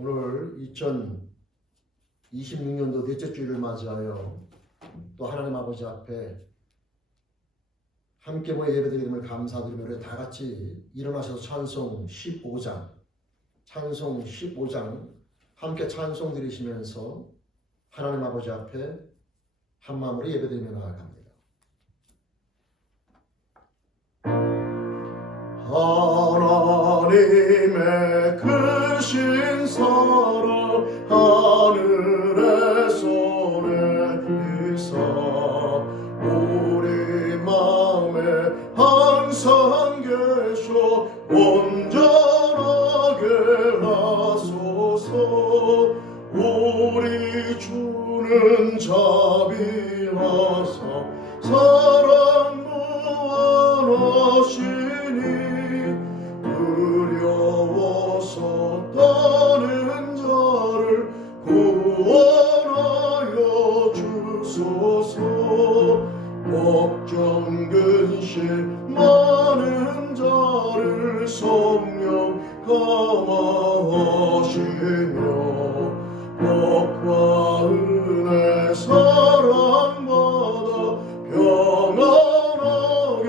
오늘 2026년도 넷째 주일을 맞이하여 또 하나님 아버지 앞에 함께 모여 예배드림을 감사드리며 우리 다 같이 일어나셔서 찬송 15장 함께 찬송 드리시면서 하나님 아버지 앞에 한마음으로 예배드리며 나아갑니다. 하나님의 크신 사랑 하늘에서 내리사 우리 마음에 항상 계셔 온전하게 하소서. 우리 주는 자비하사 사랑 무한하시니 두려워서 떠는 자를 구원하여 주소서. 걱정 근심 많은 자를 성령 감화하시며 복과 은혜 사랑받아 평안하게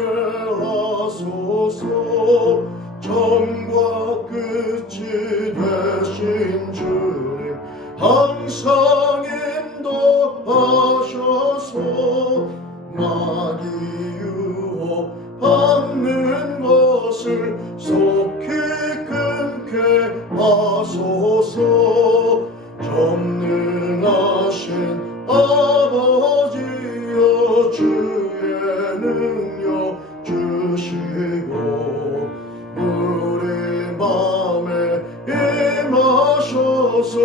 하소서. 처음과 끝이 되신 주님 항상 인도하셔서 마귀 유혹 받는 것을 속히 끊게 하소서. 전능하신 아버지여 주의 능력 주시고 우리 마음에 임하셔서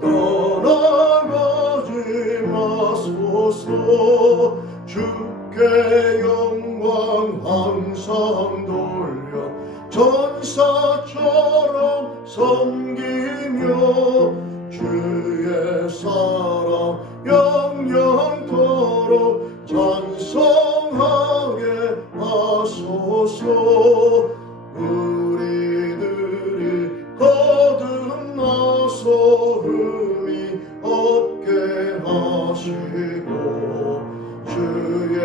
떠나가지 마소서. 주께 영광 항상 돌려 전사처럼 섬기며 주의 사랑 영영토록 찬송하게 하소서. 우리들이 거듭나서 흠이 없게 하시고 주의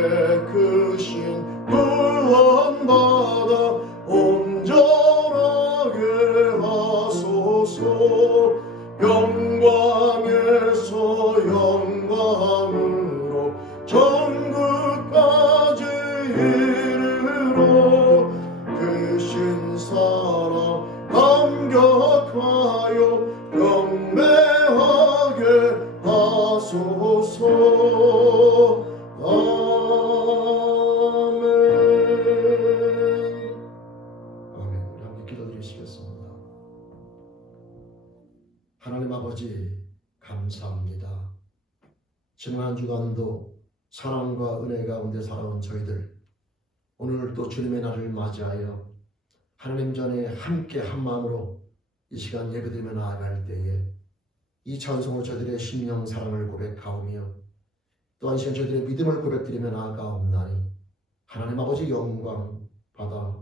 크신 구원받아 온전하게 하소서. 영광에서 영광으로 천국까지 이르러 크신 사랑 감격하여 경배하게 하소서. 아멘. 아멘. 우리 함께 기도드리시겠습니다. 하나님 아버지 감사합니다. 지난 한 주간도 사랑과 은혜 가운데 살아온 저희들 오늘 또 주님의 날을 맞이하여 하나님 전에 함께 한마음으로 이 시간 예배드리며 나아갈 때에 이 찬송으로 저희들의 심령 사랑을 고백하오며 또한 시간 저희들의 믿음을 고백드리며 나아가옵나니 하나님 아버지 영광 받아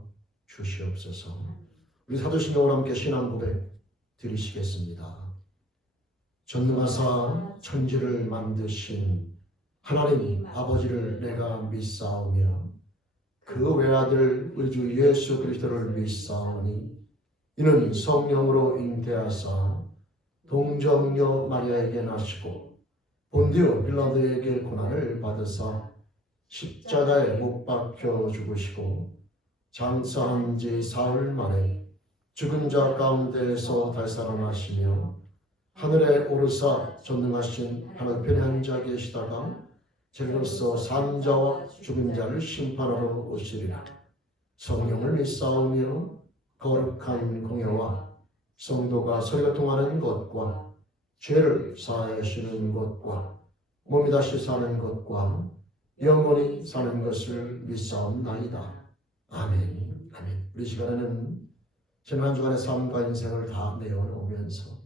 주시옵소서. 우리 사도신경으로 함께 신앙 고백 드리시겠습니다. 전능하사 천지를 만드신 하나님 아버지를 내가 믿사오며 그 외아들 우리 주 예수 그리스도를 믿사오니 이는 성령으로 잉태하사 동정녀 마리아에게 나시고 본디오 빌라도에게 고난을 받으사 십자가에 못 박혀 죽으시고 장사한 지 사흘 만에 죽은 자 가운데에서 달살아나시며 하늘에 오르사 전능하신 하늘편에 앉아 계시다가 저리로서 산 자와 죽은 자를 심판하러 오시리라. 성령을 믿사오며 거룩한 공예와 성도가 서로 통하는 것과 죄를 사하시는 것과 몸이 다시 사는 것과 영원히 사는 것을 믿사옵나이다. 아멘. 아멘. 우리 시간에는 지난 한 주간의 삶과 인생을 다 내어놓으면서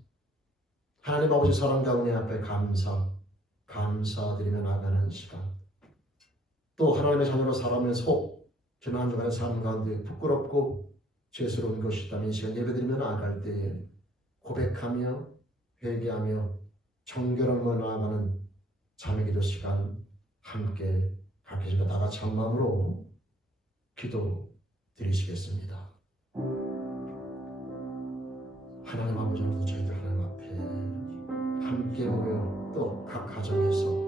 하나님 아버지 사랑 가운데 앞에 감사드리며 나가는 시간, 또 하나님의 자녀로 살아면서 지난 한 주간의 삶 가운데 부끄럽고 죄스러운 것이 있다면 이 시간 예배드리며 나아갈 때에 고백하며 회개하며 정결함으로 나아가는 자매기도 시간 함께 가르쳐주니까 다 같이 한 마음으로 기도 드리시겠습니다. 하나님 아버지, 오늘도 저희들 하나님 앞에 함께 모여 또 각 가정에서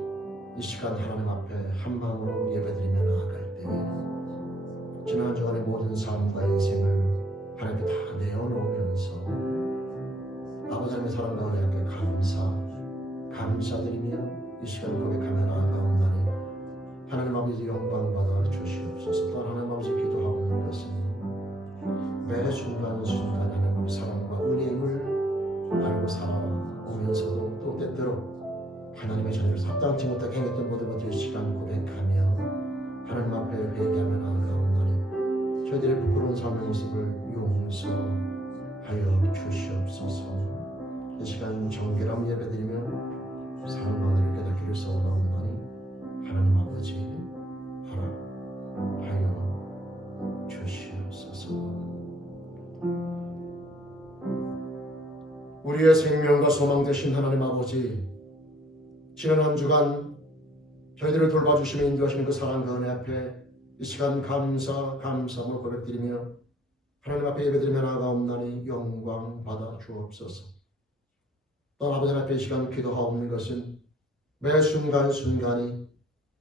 이 시간 하나님 앞에 한 마음으로 예배드리며 나아갈 때에 지난 주간의 모든 삶과 인생을 하나님께 다 내어놓으면서 아버지 하나님의 사랑과 은혜 앞에 감사드리며 이 시간 고백하며 나아가옵나니 하나님 아버지 영광 받아 주시옵소서. 또 하나님 아버지 기도하고 있는 것은 매 순간순간 하나님 아버지 사랑과 은혜임을 알고 살아오면서도 또 때때로 하나님의 자녀를 합당치 못하게 행했던 모든 것들 시간 고백하며 하나님 앞에 회개하며 나아가옵나니 저희들의 부끄러운 삶의 모습을 용서하여 주시옵소서. 이 시간 정결함 예배드리며 사랑과 은혜를 깨닫기를 소원하옵나니 하나님 아버지 허락하여 주시옵소서. 우리의 생명과 소망 되신 하나님 아버지, 지난 한 주간 저희들을 돌봐주시며 인도하시는 그 사랑과 은혜 앞에 이 시간 감사함을 고백드리며 하나님 앞에 예배드리며 나아가옵나니 영광 받아 주옵소서. 또 아버지 앞에 이 시간 기도하옵는 것은 매 순간순간이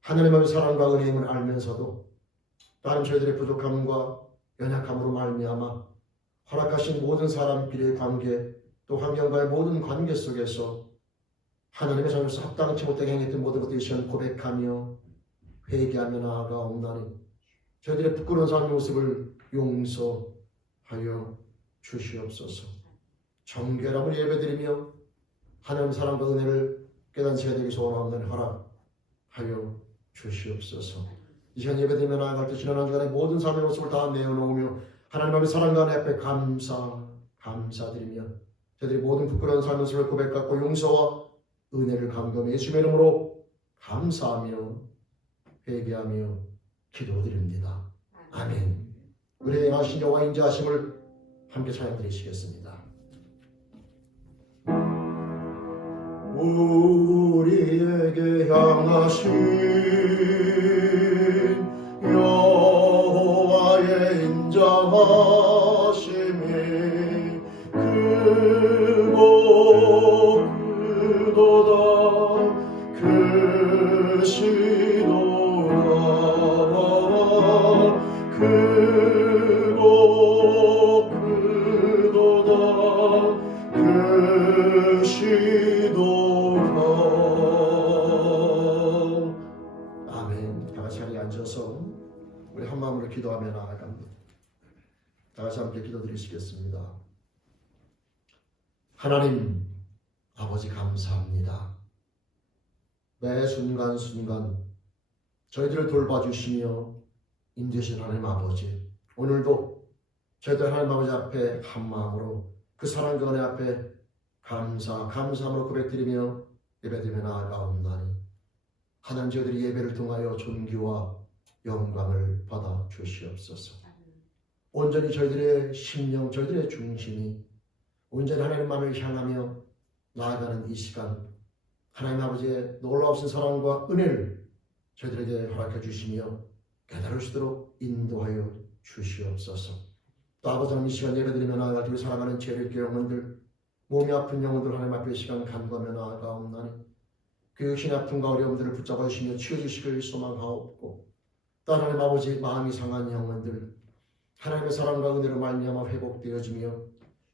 하나님 앞의 사랑과 은혜임을 알면서도 다른 저희들의 부족함과 연약함으로 말미암아 허락하신 모든 사람끼리의 관계 또 환경과의 모든 관계 속에서 하나님의 자녀로서 합당치 못하게 행했던 모든 것들이 시간 고백하며 회개하며 나아가옵나니 저희들의 부끄러운 삶의 모습을 용서하여 주시옵소서. 정결함을 예배드리며 하나님의 사랑과 은혜를 깨닫게 되기 소원하옵나니 허락하여 주시옵소서. 이 시간 예배드리며 나아갈 때 지난 한 주간의 모든 삶의 모습을 다 내어놓으며 하나님의 사랑과 은혜 앞에 감사드리며 저희들이 모든 부끄러운 삶의 모습을 고백하고 용서와 은혜를 감금해 예수의 이름으로 감사하며 회개하며 기도드립니다. 아멘. 우리의 행하신 여호와 인자하심을 함께 찬양드리시겠습니다. 우리에게 향하신 여호와의 인자하심이 크고 크도다 크시도다 크고 크도다 크시도다. 아멘. 다같이 자리에 앉아서 우리 한 마음으로 기도하며 나아갑니다. 다같이 함께 기도드리시겠습니다. 하나님 아버지 감사합니다. 매 순간순간 저희들을 돌봐주시며 인도하신 하나님 아버지, 오늘도 저희들 하나님 아버지 앞에 한 마음으로 그 사랑과 은혜 앞에 감사함으로 고백드리며 예배드리며 나아가옵나니 하나님 저희들이 예배를 통하여 존귀와 영광을 받아 주시옵소서. 온전히 저희들의 심령, 저희들의 중심이 온전히 하나님만을 향하며 나아가는 이 시간 하나님 아버지의 놀라우신 사랑과 은혜를 저희들에게 허락해 주시며 깨달을 수 있도록 인도하여 주시옵소서. 또 아버지 하나님 이 시간 예배드리며 나아갈 때 우리 사랑하는 죄를 영혼들, 몸이 아픈 영혼들 하나님 앞에 이 시간 간구하며 나아가옵나니 그 육신의 아픔과 어려움들을 붙잡아 주시며 치유주시길 소망하옵고 또 하나님 아버지 마음이 상한 영혼들 하나님의 사랑과 은혜로 말미암아 회복되어지며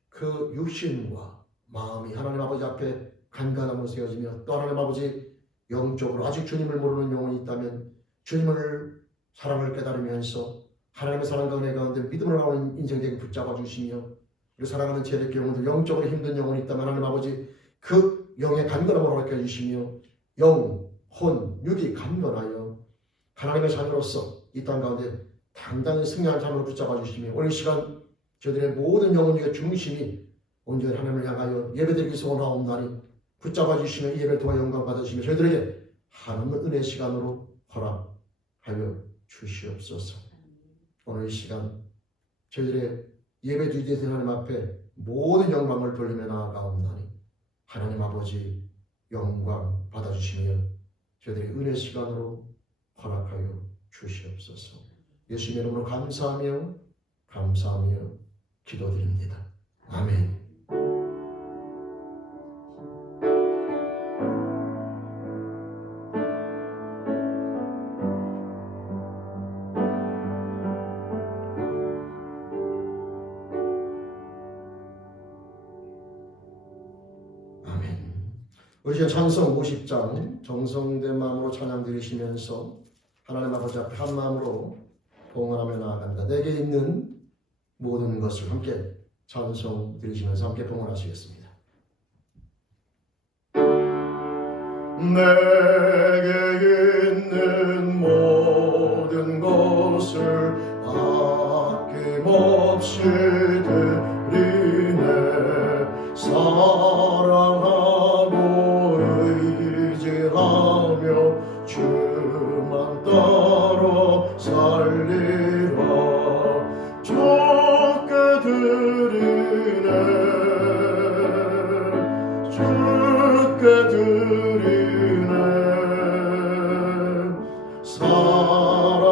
그 육신과 마음이 하나님 아버지 앞에 간간함으로 세워지며 또 하나님 아버지 영적으로 아직 주님을 모르는 영혼이 있다면 주님을 사랑을 깨달으면서 하나님의 사랑과 은혜 가운데 믿음을 나오는 인생되게 붙잡아 주시며 우리 사랑하는 제대교 영혼들 영적으로 힘든 영혼이 있다면 하나님 아버지 그 영의 간간함을 허락해 주시며 영, 혼, 육이 간건하여 하나님의 자녀로서 이 땅 가운데 당당히 승리할 삶으로 붙잡아 주시며 오늘 시간 저희들의 모든 영혼의 중심이 온전히 하나님을 향하여 예배드리기 소원하옵나니 붙잡아 주시며 이 예배를 통해 영광 받으시며 저희들에게 하나님의 은혜 시간으로 허락하여 주시옵소서. 오늘 이 시간 저희들의 예배 드리는 하나님 앞에 모든 영광을 돌리며 나아가옵나니 하나님 아버지 영광 받아주시며 저희들의 은혜 시간으로 허락하여 주시옵소서. 예수님의 이름으로 감사하며 기도드립니다. 아멘. 우리 이제 찬송 50장 정성된 마음으로 찬양 드리시면서 하나님 아버지 앞에 한 마음으로 봉헌하며 나아갑니다. 내게 있는 모든 것을 함께 찬송 드리시면서 함께 봉헌하시겠습니다. 내게 있는 모든 것을 아낌없이 드리네. 사랑하고 의지하며 주만 따라 살리라. 주께 드리네. 주께 드리네.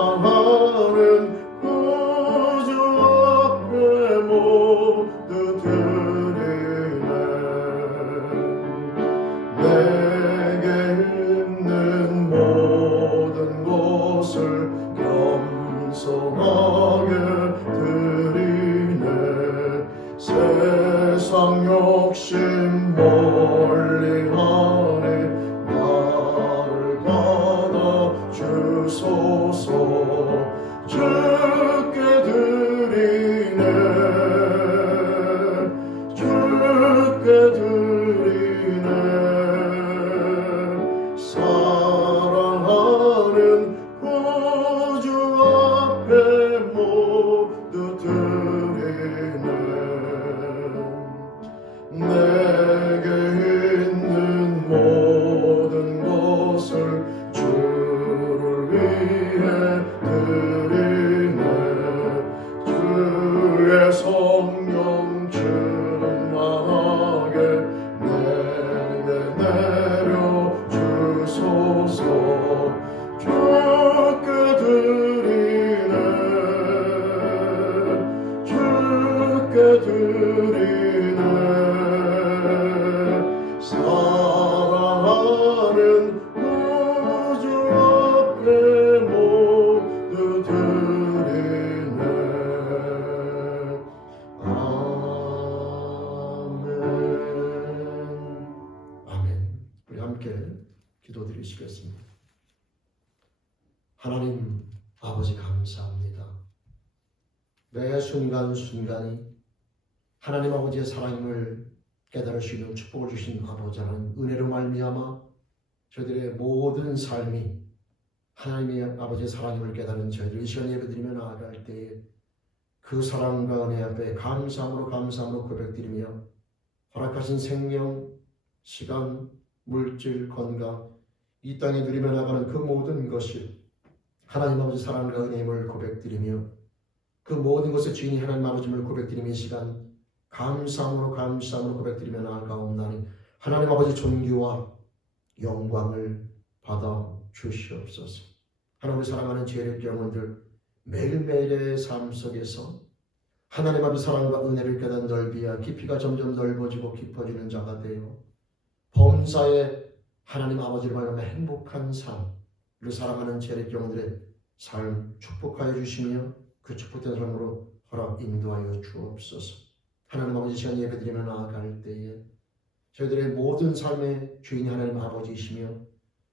사랑하는 구주 앞에 모두 드리네. 내게 있는 모든 것을 겸손하게 드리네. 세상 욕심 멀리하니 나를 받아 주소서. 주께 드리네. 주께 드리네. 사랑하는 구주 앞에 모두 드리네. 내게 있는 모든 것을 주를 위해 드리네. 주의 성령 충만하게 내게 내려 주소서. 주께 드리네. 주께 드리네. 사랑하는 구주 앞에 모두 드리네. 아멘. 우리 함께 기도드리시겠습니다. 하나님 아버지 감사합니다. 매 순간순간이 하나님 아버지의 사랑임을 깨달을 수 있는 축복을 주신 아버지 하나님 은혜로 말미암아 저희들의 모든 삶이 하나님의 아버지의 사랑임을 깨달은 저희들 이 시간 예배드리며 나아갈 때에 그 사랑과 은혜 앞에 감사함으로 고백드리며 허락하신 생명, 시간, 물질, 건강 이 땅에 누리며 나가는 그 모든 것이 하나님 아버지 사랑과 은혜임을 고백드리며 그 모든 것의 주인이 하나님 아버지임을 고백드리며 이 시간 감사함으로 고백드리며 나아가옵나니 하나님 아버지 존귀와 영광을 받아 주시옵소서. 하나님 사랑하는 죄의 영혼들 매일매일의 삶 속에서 하나님 아버지 사랑과 은혜를 깨닫는 넓이야 깊이가 점점 넓어지고 깊어지는 자가 되어 범사에 하나님 아버지를 말하며 행복한 삶을 사랑하는 죄의 영혼들의 삶 축복하여 주시며 그 축복된 삶으로 허락 인도하여 주옵소서. 하나님 아버지 시간 예배드리며 나아갈 때에 저희들의 모든 삶의 주인이 하나님 아버지이시며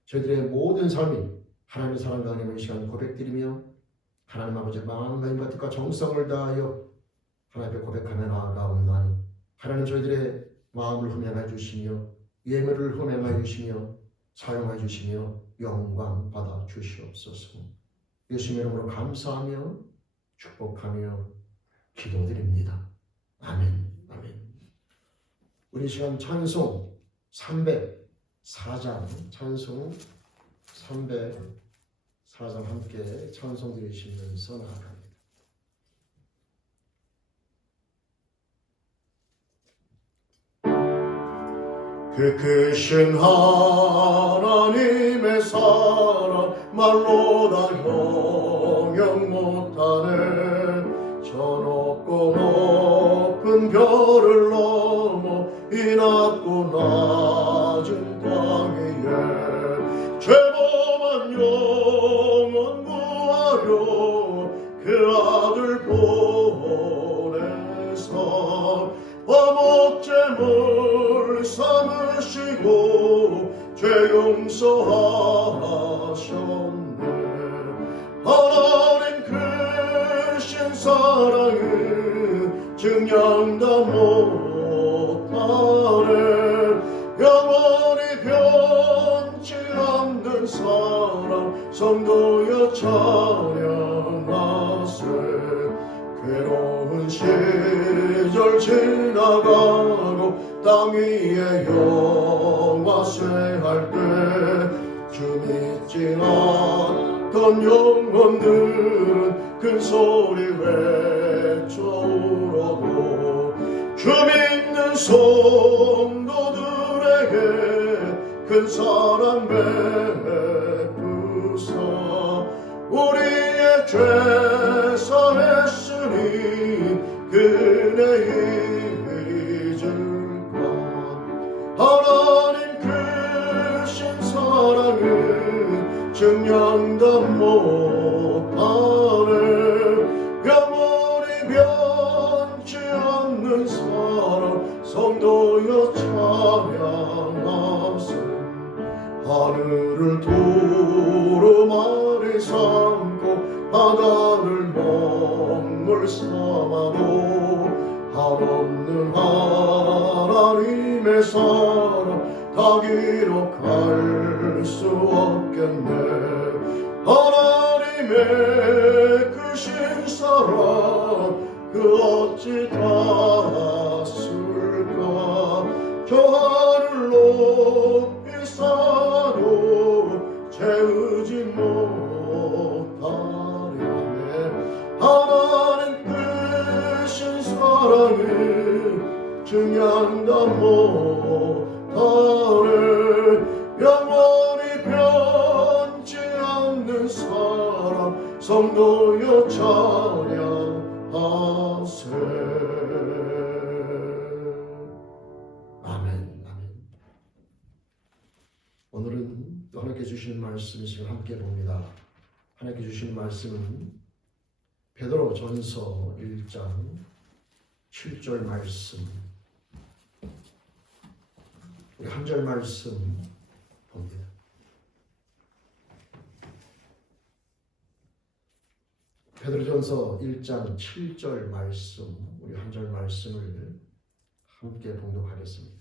저희들의 모든 삶이 하나님의 사랑과 은혜의 시간 고백드리며 하나님 아버지의 마음과 힘과 뜻과 정성을 다하여 하나님 앞에 고백하며 나아가옵나니 하나님 저희들의 마음을 흠양해 주시며 예물을 흠양해 주시며 사용해 주시며 영광 받아 주시옵소서. 예수님의 이름으로 감사하며 축복하며 기도드립니다. 아멘. 아멘. 우리 시간 찬송 304장 찬송 304장 함께 찬송 드리시면서 나아갑니다. 그 크신 하나님의 사랑 말로 다 형용 못하네. 저 높고 높은 별을 넘어 이 낮고 낮은 땅 위에 죄범한 영혼 구하려 그 아들 보내사 범죄물 삼으시고 죄 용서하셨네. 하나님 크신 사랑은 증량다 못하네. 영원히 변치 않는 사랑 성도여 찬양하세. 괴로운 시절 지나가고 땅 위에 영화 쇠할 때 주 믿지 않던 영혼들은 큰 소리 외쳐 울어도 주 믿는 성도들에게 큰 사랑 베푸사 우리의 죄 사했으니 그 은혜 잊을까. 하나님 크신 사랑은 증량다 못하네. 영원히 변치 않는 사랑 성도여 찬양하세. 하늘을 두루마리 삼고 바다를 먹물 삼아도 한없는 하나님의 사랑 다 기록할 수 없겠네. 하나님의 크신 사랑 그 어찌 닿았을까. 저 하늘 높이 쌓아도 채우지 못하려네. 하나님 크신 사랑은 증량다 못하네. 영원히 변치 않는 사랑 성도여 찬양하세. 아멘. 오늘은 또 하나님께 주시는 말씀 이 시간 함께 봅니다. 하나님께 주시는 말씀은 베드로 전서 1장 7절 말씀, 우리 한 절 말씀 봅니다. 베드로전서 1장 7절 말씀, 우리 한 절 말씀을 함께 봉독하겠습니다.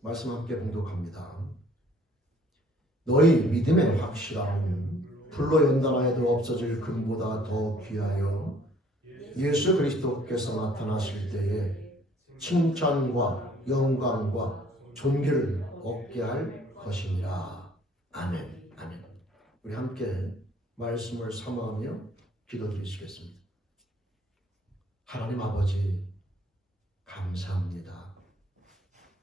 말씀 함께 봉독합니다. 너희 믿음의 확실함은 불로 연단하여도 없어질 금보다 더 귀하여 예수 그리스도께서 나타나실 때에 칭찬과 영광과 존귀를 얻게 할 것이니라. 아멘. 아멘. 우리 함께 말씀을 사모하며 기도드리시겠습니다. 하나님 아버지 감사합니다.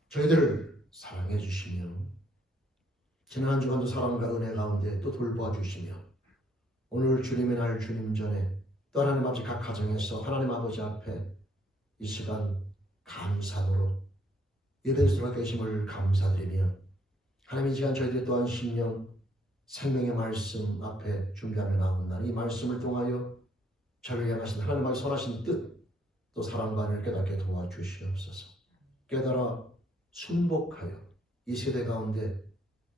저희들을 사랑해 주시며 지난 한 주간도 사랑과 은혜 가운데 또 돌봐주시며 오늘 주님의 날 주님 전에 또 하나님 아버지 각 가정에서 하나님 아버지 앞에 이 시간 감사로 예배를 수락 계심을 감사드리며 하나님 이 시간 저희들 또한 심령 생명의 말씀 앞에 준비하며 나온다. 이 말씀을 통하여 저를 향하신 하나님 아버지 선하신 뜻 또 사랑과 은혜를 깨닫게 도와주시옵소서. 깨달아 순복하여 이 세대 가운데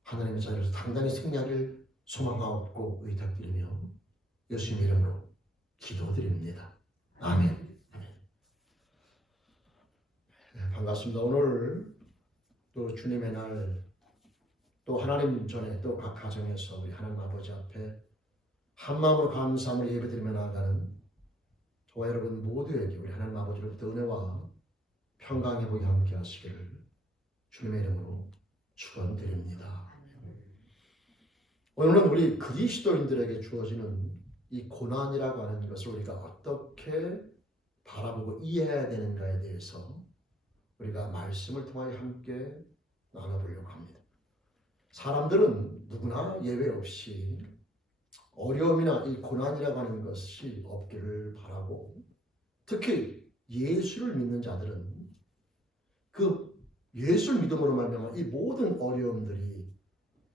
하나님의 자녀로서 당당히 승리하길 소망하옵고 의탁드리며 예수님 이름으로 기도드립니다. 아멘. 네, 반갑습니다. 오늘 또 주님의 날 또 하나님 전에 또 각 가정에서 우리 하나님 아버지 앞에 한마음으로 감사함을 예배드리며 나아가는 저와 여러분 모두에게 우리 하나님 아버지로부터 은혜와 평강 회복이 함께 하시기를 주님의 이름으로 축원드립니다. 오늘은 우리 그리스도인들에게 주어지는 이 고난이라고 하는 것을 우리가 어떻게 바라보고 이해해야 되는가에 대해서 우리가 말씀을 통하여 함께 나눠보려고 합니다. 사람들은 누구나 예외 없이 어려움이나 이 고난이라고 하는 것이 없기를 바라고, 특히 예수를 믿는 자들은 그 예수를 믿음으로 말미암아 이 모든 어려움들이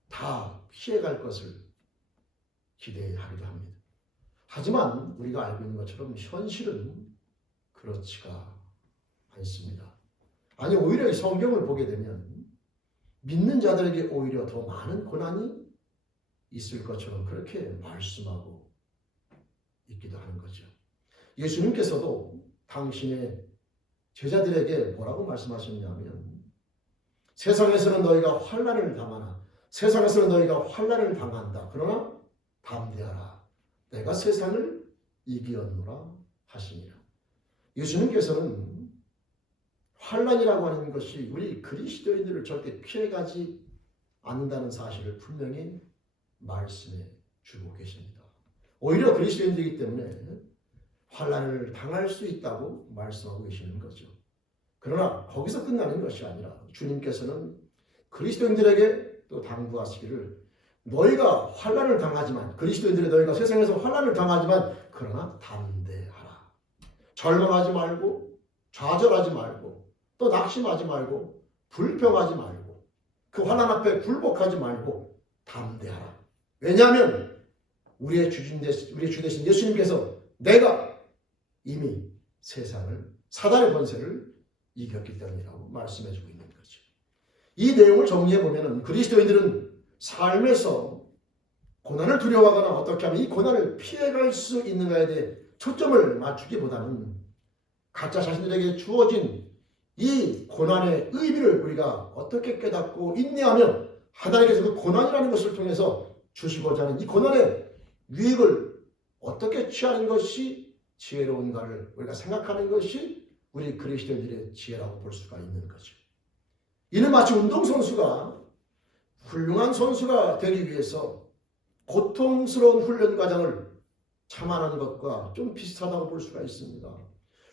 다 피해갈 것을 기대하기도 합니다. 하지만 우리가 알고 있는 것처럼 현실은 그렇지가 않습니다. 아니, 오히려 이 성경을 보게 되면 믿는 자들에게 오히려 더 많은 고난이 있을 것처럼 그렇게 말씀하고 있기도 하는 거죠. 예수님께서도 당신의 제자들에게 뭐라고 말씀하셨냐면, 세상에서는 너희가 환난을 당하나 세상에서는 너희가 환난을 당한다. 그러나 담대하라. 내가 세상을 이기었노라 하시니라. 예수님께서는 환난이라고 하는 것이 우리 그리스도인들을 절대 피해가지 않는다는 사실을 분명히 말씀해 주고 계십니다. 오히려 그리스도인들이기 때문에 환난을 당할 수 있다고 말씀하고 계시는 거죠. 그러나 거기서 끝나는 것이 아니라 주님께서는 그리스도인들에게 또 당부하시기를, 너희가 환난을 당하지만, 그리스도인들의 너희가 세상에서 환난을 당하지만 그러나 담대하라. 절망하지 말고 좌절하지 말고 또 낙심하지 말고 불평하지 말고 그 환난 앞에 굴복하지 말고 담대하라. 왜냐하면 우리의 주 되신 예수님께서 내가 이미 세상을, 사단의 권세를 이겼기 때문이라고 말씀해 주고 있는 거죠. 이 내용을 정리해 보면 그리스도인들은 삶에서 고난을 두려워하거나 어떻게 하면 이 고난을 피해갈 수 있는가에 대해 초점을 맞추기보다는 각자 자신들에게 주어진 이 고난의 의미를 우리가 어떻게 깨닫고 인내하며 하나님께서 그 고난이라는 것을 통해서 주시고자 하는 이 고난의 유익을 어떻게 취하는 것이 지혜로운가를 우리가 생각하는 것이 우리 그리스도인들의 지혜라고 볼 수가 있는 거죠. 이는 마치 운동선수가 훌륭한 선수가 되기 위해서 고통스러운 훈련 과정을 참아내는 것과 좀 비슷하다고 볼 수가 있습니다.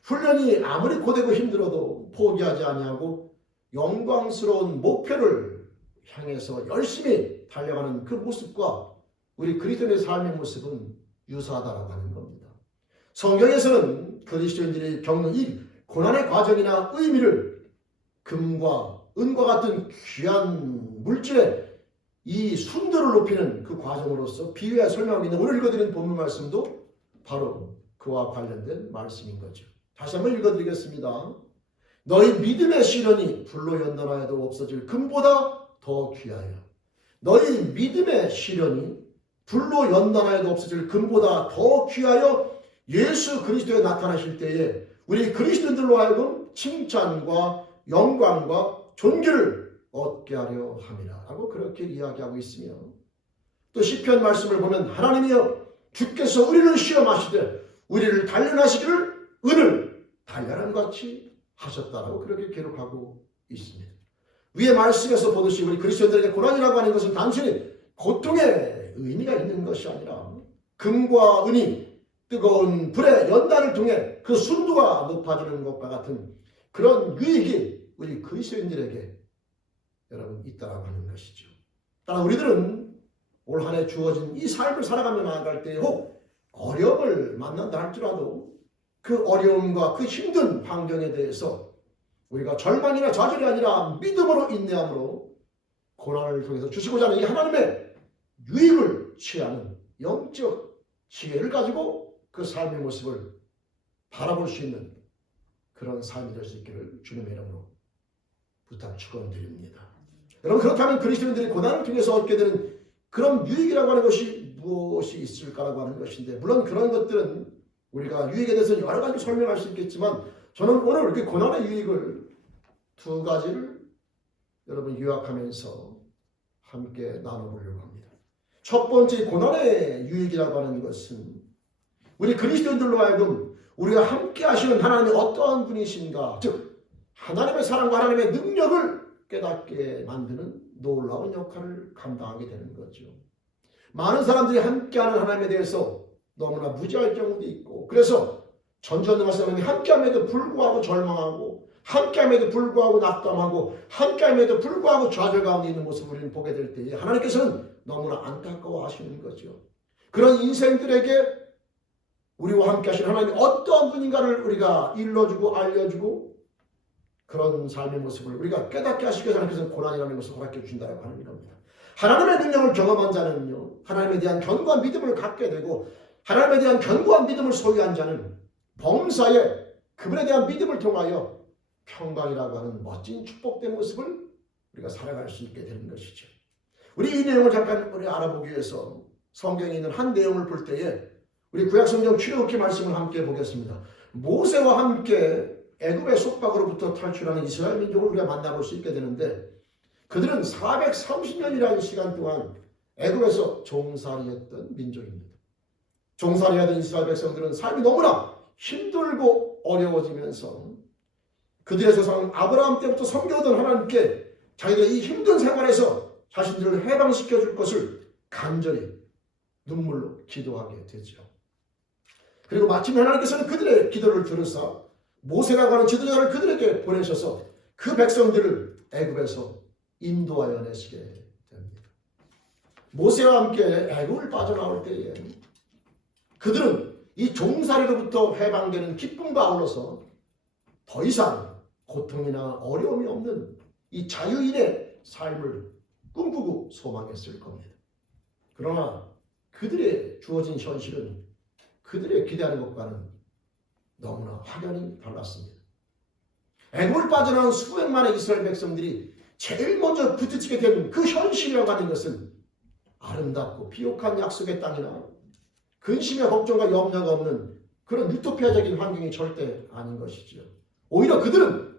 훈련이 아무리 고되고 힘들어도 포기하지 아니하고 영광스러운 목표를 향해서 열심히 달려가는 그 모습과 우리 그리스도인의 삶의 모습은 유사하다고 하는 겁니다. 성경에서는 그리스도인들이 겪는 이 고난의 과정이나 의미를 금과 은과 같은 귀한 물질의 이 순도를 높이는 그 과정으로서 비유해 설명하고 있는 오늘 읽어드린 본문 말씀도 바로 그와 관련된 말씀인 거죠. 다시 한번 읽어드리겠습니다. 너희 믿음의 시련이 불로 연단하여도 없어질 금보다 더 귀하여. 너희 믿음의 시련이 불로 연단하여도 없어질 금보다 더 귀하여 예수 그리스도에 나타나실 때에 우리 그리스도인들로 하여금 칭찬과 영광과 존귀를 얻게 하려 함이라 라고 그렇게 이야기하고 있으며, 또 시편 말씀을 보면 하나님이여 주께서 우리를 시험하시되 우리를 단련하시기를 은을 단련한 같이 하셨다라고 그렇게 기록하고 있습니다. 위의 말씀에서 보듯이 우리 그리스도인들에게 고난이라고 하는 것은 단순히 고통의 의미가 있는 것이 아니라 금과 은이 뜨거운 불의 연단을 통해 그 순도가 높아지는 것과 같은 그런 유익이 우리 그리스도인들에게 여러분 있다라고 하는 것이죠. 따라 우리들은 올 한 해 주어진 이 삶을 살아가며 나아갈 때 혹 어려움을 만난다 할지라도 그 어려움과 그 힘든 환경에 대해서 우리가 절망이나 좌절이 아니라 믿음으로 인내함으로 고난을 통해서 주시고자 하는 이 하나님의 유익을 취하는 영적 지혜를 가지고 그 삶의 모습을 바라볼 수 있는 그런 삶이 될 수 있기를 주님의 이름으로 부탁 축원드립니다. 여러분, 그렇다면 그리스도인들이 고난을 통해서 얻게 되는 그런 유익이라고 하는 것이 무엇이 있을까라고 하는 것인데, 물론 그런 것들은 우리가 유익에 대해서 여러 가지 설명할 수 있겠지만 저는 오늘 이렇게 고난의 유익을 두 가지를 여러분 요약하면서 함께 나눠보려고 합니다. 첫 번째 고난의 유익이라고 하는 것은 우리 그리스도인들로 하여금 우리가 함께 하시는 하나님이 어떠한 분이신가, 즉 하나님의 사랑과 하나님의 능력을 깨닫게 만드는 놀라운 역할을 감당하게 되는 거죠. 많은 사람들이 함께하는 하나님에 대해서 너무나 무지할 경우도 있고, 그래서 전전능하신 하나님이 함께함에도 불구하고 절망하고, 함께함에도 불구하고 낙담하고, 함께함에도 불구하고 좌절 가운데 있는 모습을 우리는 보게 될 때에 하나님께서는 너무나 안타까워 하시는 거죠. 그런 인생들에게 우리와 함께 하신 하나님이 어떠한 분인가를 우리가 일러주고 알려주고, 그런 삶의 모습을 우리가 깨닫게 하시기 위해서 하나님께서는 고난이라는 것을 허락해 주신다고 하는 겁니다. 하나님의 능력을 경험한 자는요, 하나님에 대한 견고한 믿음을 갖게 되고, 하나님에 대한 견고한 믿음을 소유한 자는 범사에 그분에 대한 믿음을 통하여 평강이라고 하는 멋진 축복된 모습을 우리가 살아갈 수 있게 되는 것이죠. 우리 이 내용을 잠깐 우리 알아보기 위해서 성경에 있는 한 내용을 볼 때에 우리 구약성경 출애굽기 말씀을 함께 보겠습니다. 모세와 함께 애굽의 속박으로부터 탈출하는 이스라엘 민족을 우리가 만나볼 수 있게 되는데, 그들은 430년이라는 시간 동안 애굽에서 종살이했던 민족입니다. 종살이하던 이스라엘 백성들은 삶이 너무나 힘들고 어려워지면서 그들의 조상 아브라함 때부터 섬겨오던 하나님께 자기들의 이 힘든 생활에서 자신들을 해방시켜 줄 것을 간절히 눈물로 기도하게 되죠. 그리고 마침내 하나님께서는 그들의 기도를 들으사 모세라고 하는 지도자를 그들에게 보내셔서 그 백성들을 애굽에서 인도하여 내시게 됩니다. 모세와 함께 애굽을 빠져나올 때에 그들은 이 종살이로부터 해방되는 기쁨과 아울러서 더 이상 고통이나 어려움이 없는 이 자유인의 삶을 꿈꾸고 소망했을 겁니다. 그러나 그들의 주어진 현실은 그들의 기대하는 것과는 너무나 확연히 달랐습니다. 애굽을 빠져나온 수백만의 이스라엘 백성들이 제일 먼저 부딪히게 된 그 현실이라고 하는 것은 아름답고 비옥한 약속의 땅이나 근심과 걱정과 염려가 없는 그런 유토피아적인 환경이 절대 아닌 것이죠. 오히려 그들은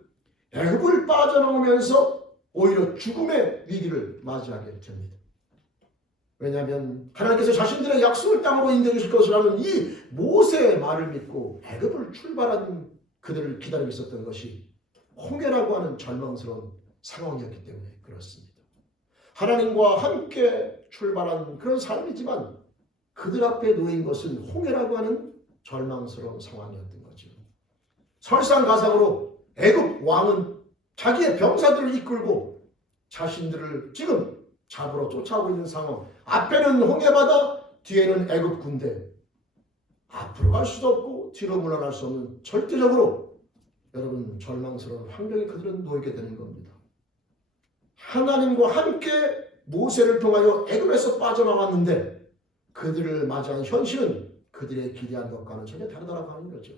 애굽을 빠져나오면서 오히려 죽음의 위기를 맞이하게 됩니다. 왜냐하면 하나님께서 자신들의 약속을 땅으로 인도해 주실 것이라는 이 모세의 말을 믿고 애굽을 출발한 그들을 기다리고 있었던 것이 홍해라고 하는 절망스러운 상황이었기 때문에 그렇습니다. 하나님과 함께 출발한 그런 삶이지만 그들 앞에 놓인 것은 홍해라고 하는 절망스러운 상황이었던 거죠. 설상가상으로 애굽 왕은 자기의 병사들을 이끌고 자신들을 지금 잡으러 쫓아오고 있는 상황. 앞에는 홍해바다, 뒤에는 애굽 군대. 앞으로 갈 수도 없고 뒤로 물러날 수 없는 절대적으로 여러분 절망스러운 환경에 그들은 놓이게 되는 겁니다. 하나님과 함께 모세를 통하여 애굽에서 빠져나왔는데 그들을 맞이한 현실은 그들의 기대한 것과는 전혀 다르다고 하는 거죠.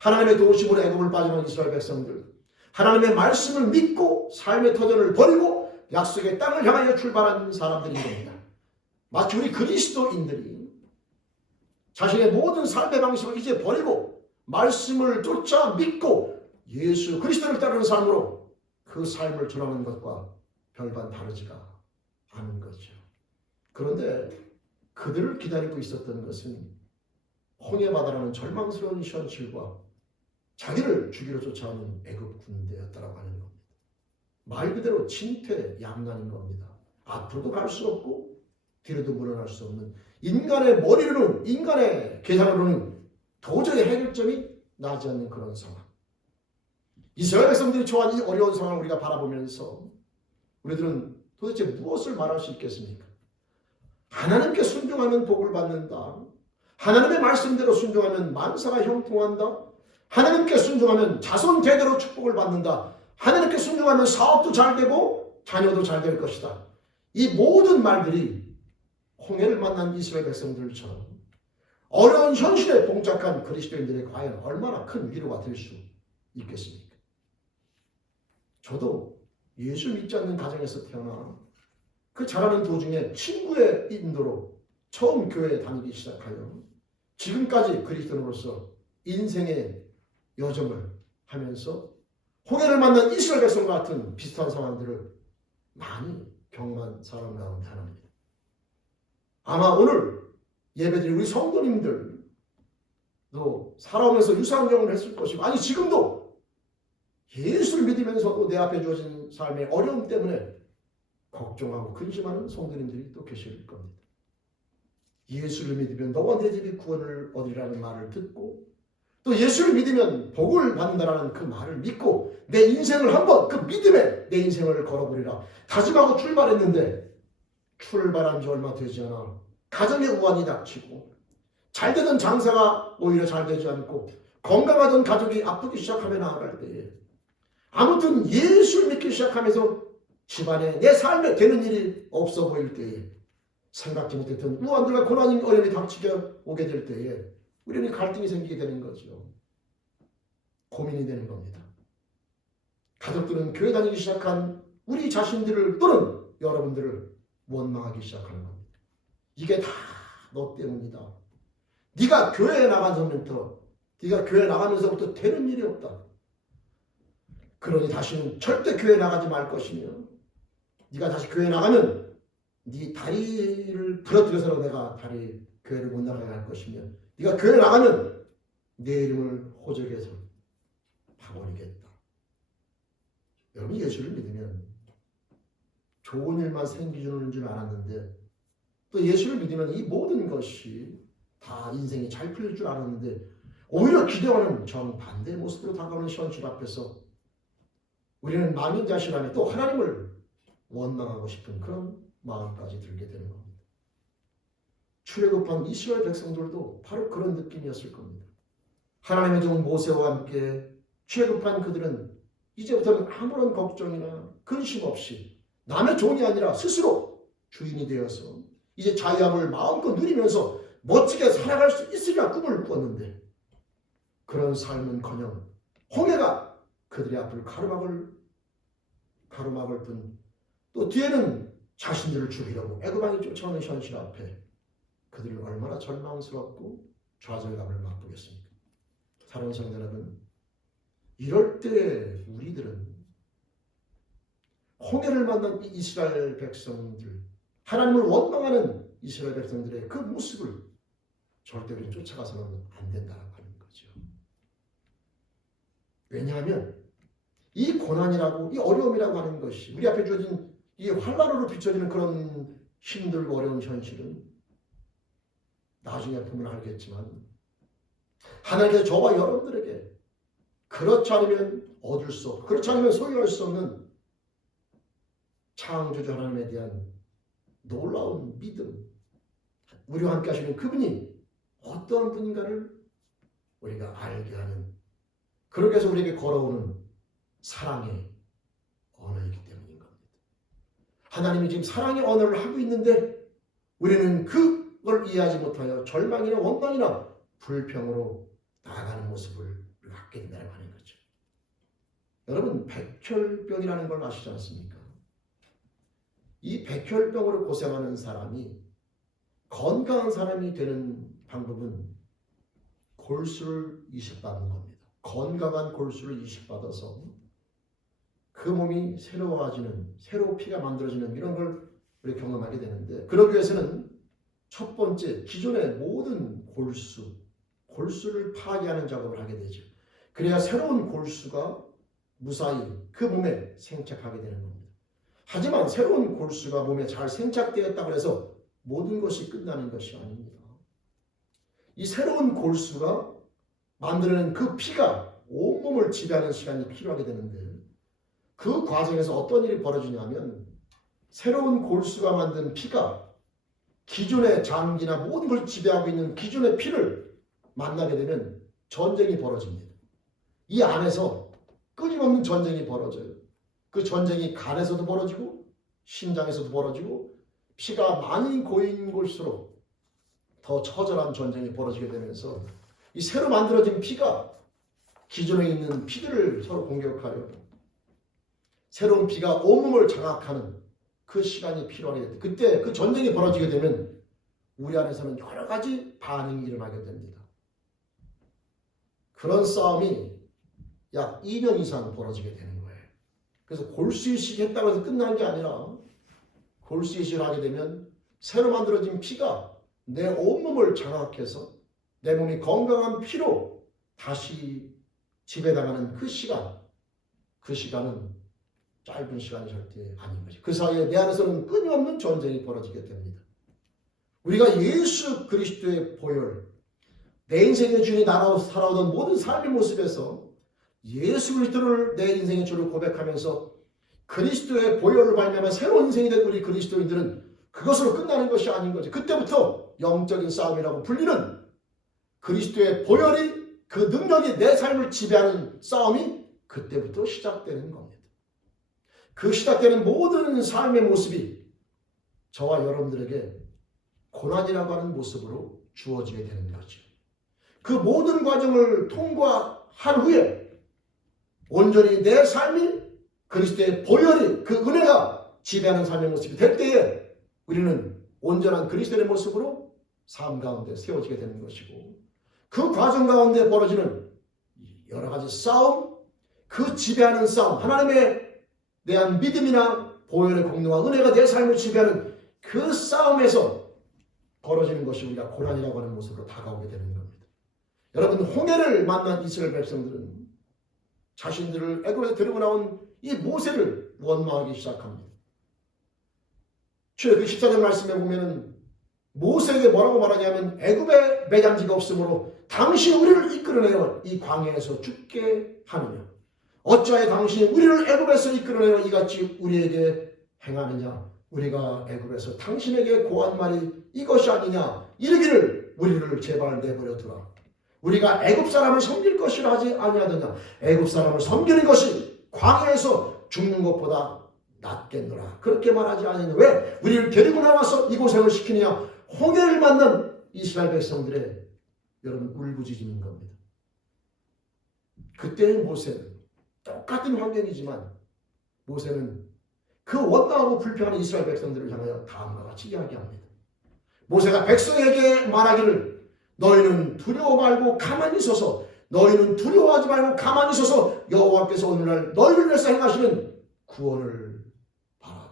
하나님의 도우심으로 애굽을 빠져나온 이스라엘 백성들, 하나님의 말씀을 믿고 삶의 터전을 버리고 약속의 땅을 향하여 출발한 사람들인 겁니다. 마치 우리 그리스도인들이 자신의 모든 삶의 방식을 이제 버리고 말씀을 쫓아 믿고 예수 그리스도를 따르는 삶으로 그 삶을 전하는 것과 별반 다르지가 않은 거죠. 그런데 그들을 기다리고 있었던 것은 홍해바다라는 절망스러운 현실과 자기를 죽이러 쫓아오는 애굽 군대였다라고 하는 겁니다. 말 그대로 진퇴양난인 겁니다. 앞으로도 갈 수 없고 뒤로도 물러날 수 없는 인간의 머리로는 인간의 계산으로는 도저히 해결점이 나지 않는 그런 상황. 이스라엘 백성들이 처한 이 어려운 상황을 우리가 바라보면서 우리들은 도대체 무엇을 말할 수 있겠습니까? 하나님께 순종하면 복을 받는다. 하나님의 말씀대로 순종하면 만사가 형통한다. 하나님께 순종하면 자손 대대로 축복을 받는다. 하나님께 순종하면 사업도 잘 되고 자녀도 잘 될 것이다. 이 모든 말들이 홍해를 만난 이스라엘 백성들처럼 어려운 현실에 봉착한 그리스도인들에게 과연 얼마나 큰 위로가 될 수 있겠습니까? 저도 예수 믿지 않는 가정에서 태어나 그 자라는 도중에 친구의 인도로 처음 교회에 다니기 시작하여 지금까지 그리스도인으로서 인생의 여정을 하면서 홍해를 만난 이스라엘 백성과 같은 비슷한 상황들을 많이 경험한 사람 가운데 하나입니다. 아마 오늘 예배드린 우리 성도님들도 살아오면서 유사한 경험을 했을 것이고, 아니 지금도 예수를 믿으면서도 내 앞에 주어진 삶의 어려움 때문에 걱정하고 근심하는 성도님들이 또 계실 겁니다. 예수를 믿으면 너와 내 집이 구원을 얻으리라는 말을 듣고 또 예수를 믿으면 복을 받는다라는 그 말을 믿고 내 인생을 한번 그 믿음에 내 인생을 걸어보리라 다짐하고 출발했는데 출발한 지 얼마 되지 않아 가정에 우환이 닥치고 잘 되던 장사가 오히려 잘 되지 않고 건강하던 가족이 아프기 시작하며 나아갈 때에 아무튼 예수를 믿기 시작하면서 집안에 내 삶에 되는 일이 없어 보일 때에 생각지 못했던 우환들과 고난이 어려움이 닥치게 오게 될 때에 우리는 갈등이 생기게 되는 거죠. 고민이 되는 겁니다. 가족들은 교회 다니기 시작한 우리 자신들을 또는 여러분들을 원망하기 시작하는 겁니다. 이게 다 너 때문이다. 네가 교회에 나가서부터 네가 교회 나가면서부터 되는 일이 없다. 그러니 다시는 절대 교회 나가지 말 것이며 네가 다시 교회 나가면 네 다리를 부러뜨려서 내가 교회를 못 나가게 할 것이며 네가 교회 나가면 내 이름을 호적에서 파버리겠다. 여러분 예수를 믿으면 좋은 일만 생기는 줄 알았는데 또 예수를 믿으면 이 모든 것이 다 인생이 잘 풀릴 줄 알았는데 오히려 기대와는 정반대의 모습으로 다가오는 현실 앞에서 우리는 망인자실함에 또 하나님을 원망하고 싶은 그런 마음까지 들게 되는 겁니다. 출애굽한 이스라엘 백성들도 바로 그런 느낌이었을 겁니다. 하나님의 종 모세와 함께 출애굽한 그들은 이제부터는 아무런 걱정이나 근심 없이 남의 종이 아니라 스스로 주인이 되어서 이제 자유함을 마음껏 누리면서 멋지게 살아갈 수 있으리라 꿈을 꾸었는데 그런 삶은커녕 홍해가 그들의 앞을 가로막을 뿐 또 뒤에는 자신들을 죽이려고 애굽왕이 쫓아오는 현실 앞에 그들은 얼마나 절망스럽고 좌절감을 맛보겠습니까? 사랑하는 성도 여러분, 이럴 때 우리들은 홍해를 만난 이 이스라엘 백성들, 하나님을 원망하는 이스라엘 백성들의 그 모습을 절대 우리는 쫓아가서는 안 된다고 하는 거죠. 왜냐하면 이 고난이라고 이 어려움이라고 하는 것이 우리 앞에 주어진 이 환난으로 비춰지는 그런 힘들고 어려운 현실은 나중에 보면 알겠지만 하나님께서 저와 여러분들에게 그렇지 않으면 얻을 수 없고 그렇지 않으면 소유할 수 없는 창조주 하나님에 대한 놀라운 믿음, 우리와 함께 하시는 그분이 어떠한 분인가를 우리가 알게 하는, 그렇게 해서 우리에게 걸어오는 사랑의 언어이기 때문인 겁니다. 하나님이 지금 사랑의 언어를 하고 있는데 우리는 그걸 이해하지 못하여 절망이나 원망이나 불평으로 나아가는 모습을 갖게 된다는 하는 거죠. 여러분, 백혈병이라는 걸 아시지 않습니까? 이 백혈병으로 고생하는 사람이 건강한 사람이 되는 방법은 골수를 이식받는 겁니다. 건강한 골수를 이식받아서 그 몸이 새로워지는, 새로 피가 만들어지는 이런 걸 우리 경험하게 되는데, 그러기 위해서는 첫 번째 기존의 모든 골수를 파괴하는 작업을 하게 되죠. 그래야 새로운 골수가 무사히 그 몸에 생착하게 되는 겁니다. 하지만 새로운 골수가 몸에 잘 생착되었다고 해서 모든 것이 끝나는 것이 아닙니다. 이 새로운 골수가 만들어낸 그 피가 온몸을 지배하는 시간이 필요하게 되는데, 그 과정에서 어떤 일이 벌어지냐면 새로운 골수가 만든 피가 기존의 장기나 모든 걸 지배하고 있는 기존의 피를 만나게 되면 전쟁이 벌어집니다. 이 안에서 끊임없는 전쟁이 벌어져요. 그 전쟁이 간에서도 벌어지고 심장에서도 벌어지고 피가 많이 고인 곳일수록 더 처절한 전쟁이 벌어지게 되면서 이 새로 만들어진 피가 기존에 있는 피들을 서로 공격하여 새로운 피가 온몸을 장악하는 그 시간이 필요하게 됩니다. 그때 그 전쟁이 벌어지게 되면 우리 안에서는 여러 가지 반응이 일어나게 됩니다. 그런 싸움이 약 2년 이상 벌어지게 되는 거예요. 그래서 골수이식 했다고 해서 끝난 게 아니라 골수이식을 하게 되면 새로 만들어진 피가 내 온몸을 장악해서 내 몸이 건강한 피로 다시 지배당하는 그 시간은 짧은 시간이 절대 아닌 거죠. 그 사이에 내 안에서는 끊임없는 전쟁이 벌어지게 됩니다. 우리가 예수 그리스도의 보혈, 내 인생의 주인이 나로 살아오던 모든 삶의 모습에서 예수 그리스도를 내 인생의 주로 고백하면서 그리스도의 보혈을 발명한 새로운 인생이 된 우리 그리스도인들은 그것으로 끝나는 것이 아닌 거죠. 그때부터 영적인 싸움이라고 불리는 그리스도의 보혈이 그 능력이 내 삶을 지배하는 싸움이 그때부터 시작되는 겁니다. 그 시작되는 모든 삶의 모습이 저와 여러분들에게 고난이라고 하는 모습으로 주어지게 되는 거죠. 그 모든 과정을 통과한 후에 온전히 내 삶이 그리스도의 보혈이 그 은혜가 지배하는 삶의 모습이 될 때에 우리는 온전한 그리스도의 모습으로 삶 가운데 세워지게 되는 것이고 그 과정 가운데 벌어지는 여러 가지 싸움, 그 지배하는 싸움, 하나님에 대한 믿음이나 보혈의 공로와 은혜가 내 삶을 지배하는 그 싸움에서 벌어지는 것이 우리가 고난이라고 하는 모습으로 다가오게 되는 겁니다. 여러분, 홍해를 만난 이스라엘 백성들은 자신들을 애굽에서 데리고 나온 이 모세를 원망하기 시작합니다. 그 14절 말씀에 보면은 모세에게 뭐라고 말하냐면 애굽에 매장지가 없으므로 당신이 우리를 이끌어내어 이 광야에서 죽게 하느냐. 어찌하여 당신이 우리를 애굽에서 이끌어내어 이같이 우리에게 행하느냐. 우리가 애굽에서 당신에게 고한 말이 이것이 아니냐. 이르기를 우리를 제발 내버려 두라. 우리가 애굽 사람을 섬길 것이라 하지 아니하느냐. 애굽 사람을 섬기는 것이 광야에서 죽는 것보다 낫겠노라. 그렇게 말하지 않느냐. 왜? 우리를 데리고 나와서 이고생을 시키느냐. 홍해를 만난 이스라엘 백성들의 여러분 울부짖는 겁니다. 그때의 모세는 똑같은 환경이지만 모세는 그 원망하고 불평하는 이스라엘 백성들을 향하여 다음과 같이 이야기합니다. 모세가 백성에게 말하기를 너희는 두려워 말고 가만히 서서 너희는 두려워하지 말고 가만히 서서 여호와께서 오늘날 너희를 위해서 행하시는 구원을 바라봐라.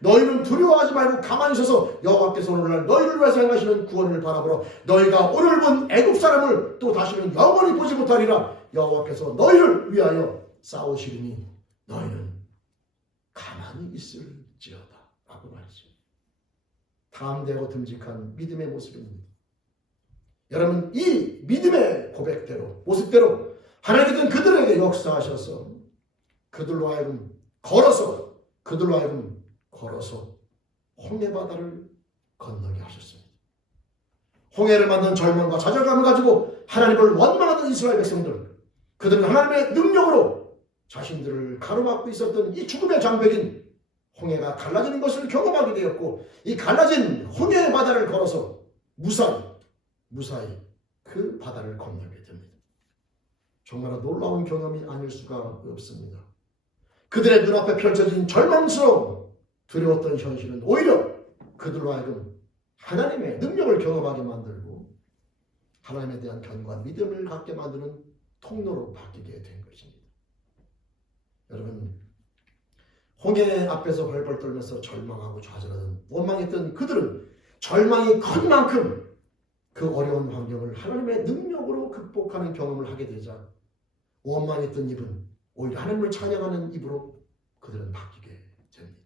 너희는 두려워하지 말고 가만히 서서 여호와께서 오늘날 너희를 위해서 행하시는 구원을 바라보라. 너희가 오늘 본 애굽 사람을 또 다시는 영원히 보지 못하리라. 여호와께서 너희를 위하여 싸우시리니 너희는 가만히 있을지어다 라고 말이죠. 담대하고 듬직한 믿음의 모습입니다. 여러분, 이 믿음의 고백대로 모습대로 하나님께서는 그들에게 역사하셔서 그들로 하여금 걸어서 홍해바다를 건너게 하셨습니다. 홍해를 만든 절망과 좌절감을 가지고 하나님을 원망하던 이스라엘 백성들, 그들은 하나님의 능력으로 자신들을 가로막고 있었던 이 죽음의 장벽인 홍해가 갈라지는 것을 경험하게 되었고, 이 갈라진 홍해의 바다를 걸어서 무사히 그 바다를 건너게 됩니다. 정말 놀라운 경험이 아닐 수가 없습니다. 그들의 눈앞에 펼쳐진 절망스러운 두려웠던 현실은 오히려 그들로 하여금 하나님의 능력을 경험하게 만들고 하나님에 대한 견고한 믿음을 갖게 만드는 통로로 바뀌게 된 것입니다. 여러분, 홍해 앞에서 벌벌 떨면서 절망하고 좌절하던 원망했던 그들은 절망이 큰 만큼 그 어려운 환경을 하나님의 능력으로 극복하는 경험을 하게 되자 원망했던 입은 오히려 하나님을 찬양하는 입으로 그들은 바뀌게 됩니다.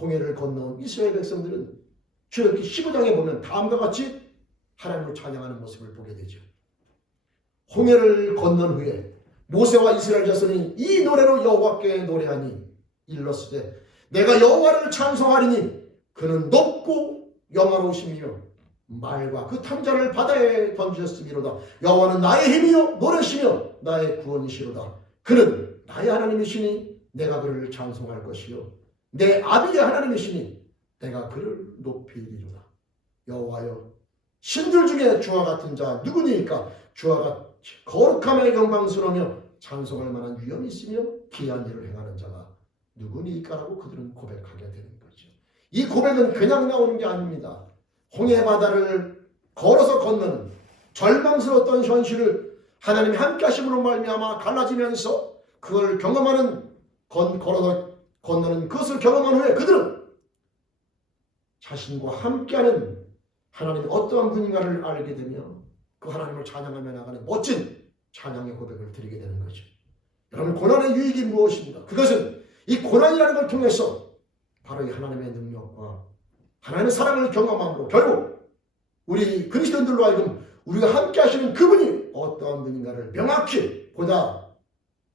홍해를 건너온 이스라엘 백성들은 출애굽기 15장에 보면 다음과 같이 하나님을 찬양하는 모습을 보게 되죠. 홍해를 건넌 후에 모세와 이스라엘 자손이 이 노래로 여호와께 노래하니 일렀으되 내가 여호와를 찬송하리니 그는 높고 영화로우시며 말과 그 탕자를 바다에 던지셨음이로다. 여호와는 나의 힘이요 노래시며 나의 구원이시로다. 그는 나의 하나님이시니 내가 그를 찬송할 것이요 내 아비의 하나님이시니 내가 그를 높이리로다. 여호와여, 신들 중에 주와 같은 자 누구니까? 주와 같이 거룩함에 영광스러우며 찬송할 만한 위엄이 있으며 기이한 일을 행하는 자가 누구니까라고 그들은 고백하게 되는 거죠. 이 고백은 그냥 나오는 게 아닙니다. 홍해 바다를 걸어서 건너는 절망스러웠던 현실을 하나님이 함께 하심으로 말미암아 갈라지면서 그걸 경험하는 걸어서 건너는 그것을 경험한 후에 그들은 자신과 함께하는 하나님이 어떠한 분인가를 알게 되며 그 하나님을 찬양하며 나가는 멋진 찬양의 고백을 드리게 되는 거죠. 여러분, 고난의 유익이 무엇입니까? 그것은 이 고난이라는 걸 통해서 바로 이 하나님의 능력과 하나님의 사랑을 경험함으로 결국 우리 그리스도인들로 하여금 우리가 함께 하시는 그분이 어떠한 분인가를 명확히 보다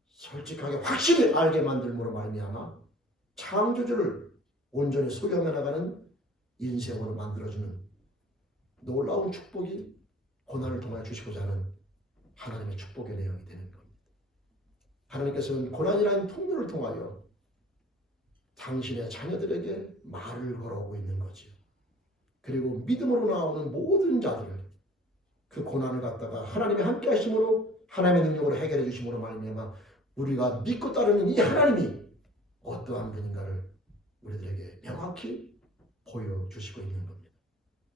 솔직하게 확실히 알게 만들므로 말미암아 창조주를 온전히 소유하며 나가는 인생으로 만들어주는 놀라운 축복이 고난을 통하여 주시고자 하는 하나님의 축복의 내용이 되는 겁니다. 하나님께서는 고난이라는 통로를 통하여 당신의 자녀들에게 말을 걸어오고 있는 거지요. 그리고 믿음으로 나오는 모든 자들을 그 고난을 갖다가 하나님의 함께 하심으로 하나님의 능력으로 해결해 주심으로 말미암아 우리가 믿고 따르는 이 하나님이 어떠한 분인가를 우리들에게 명확히 보여주시고 있는 겁니다.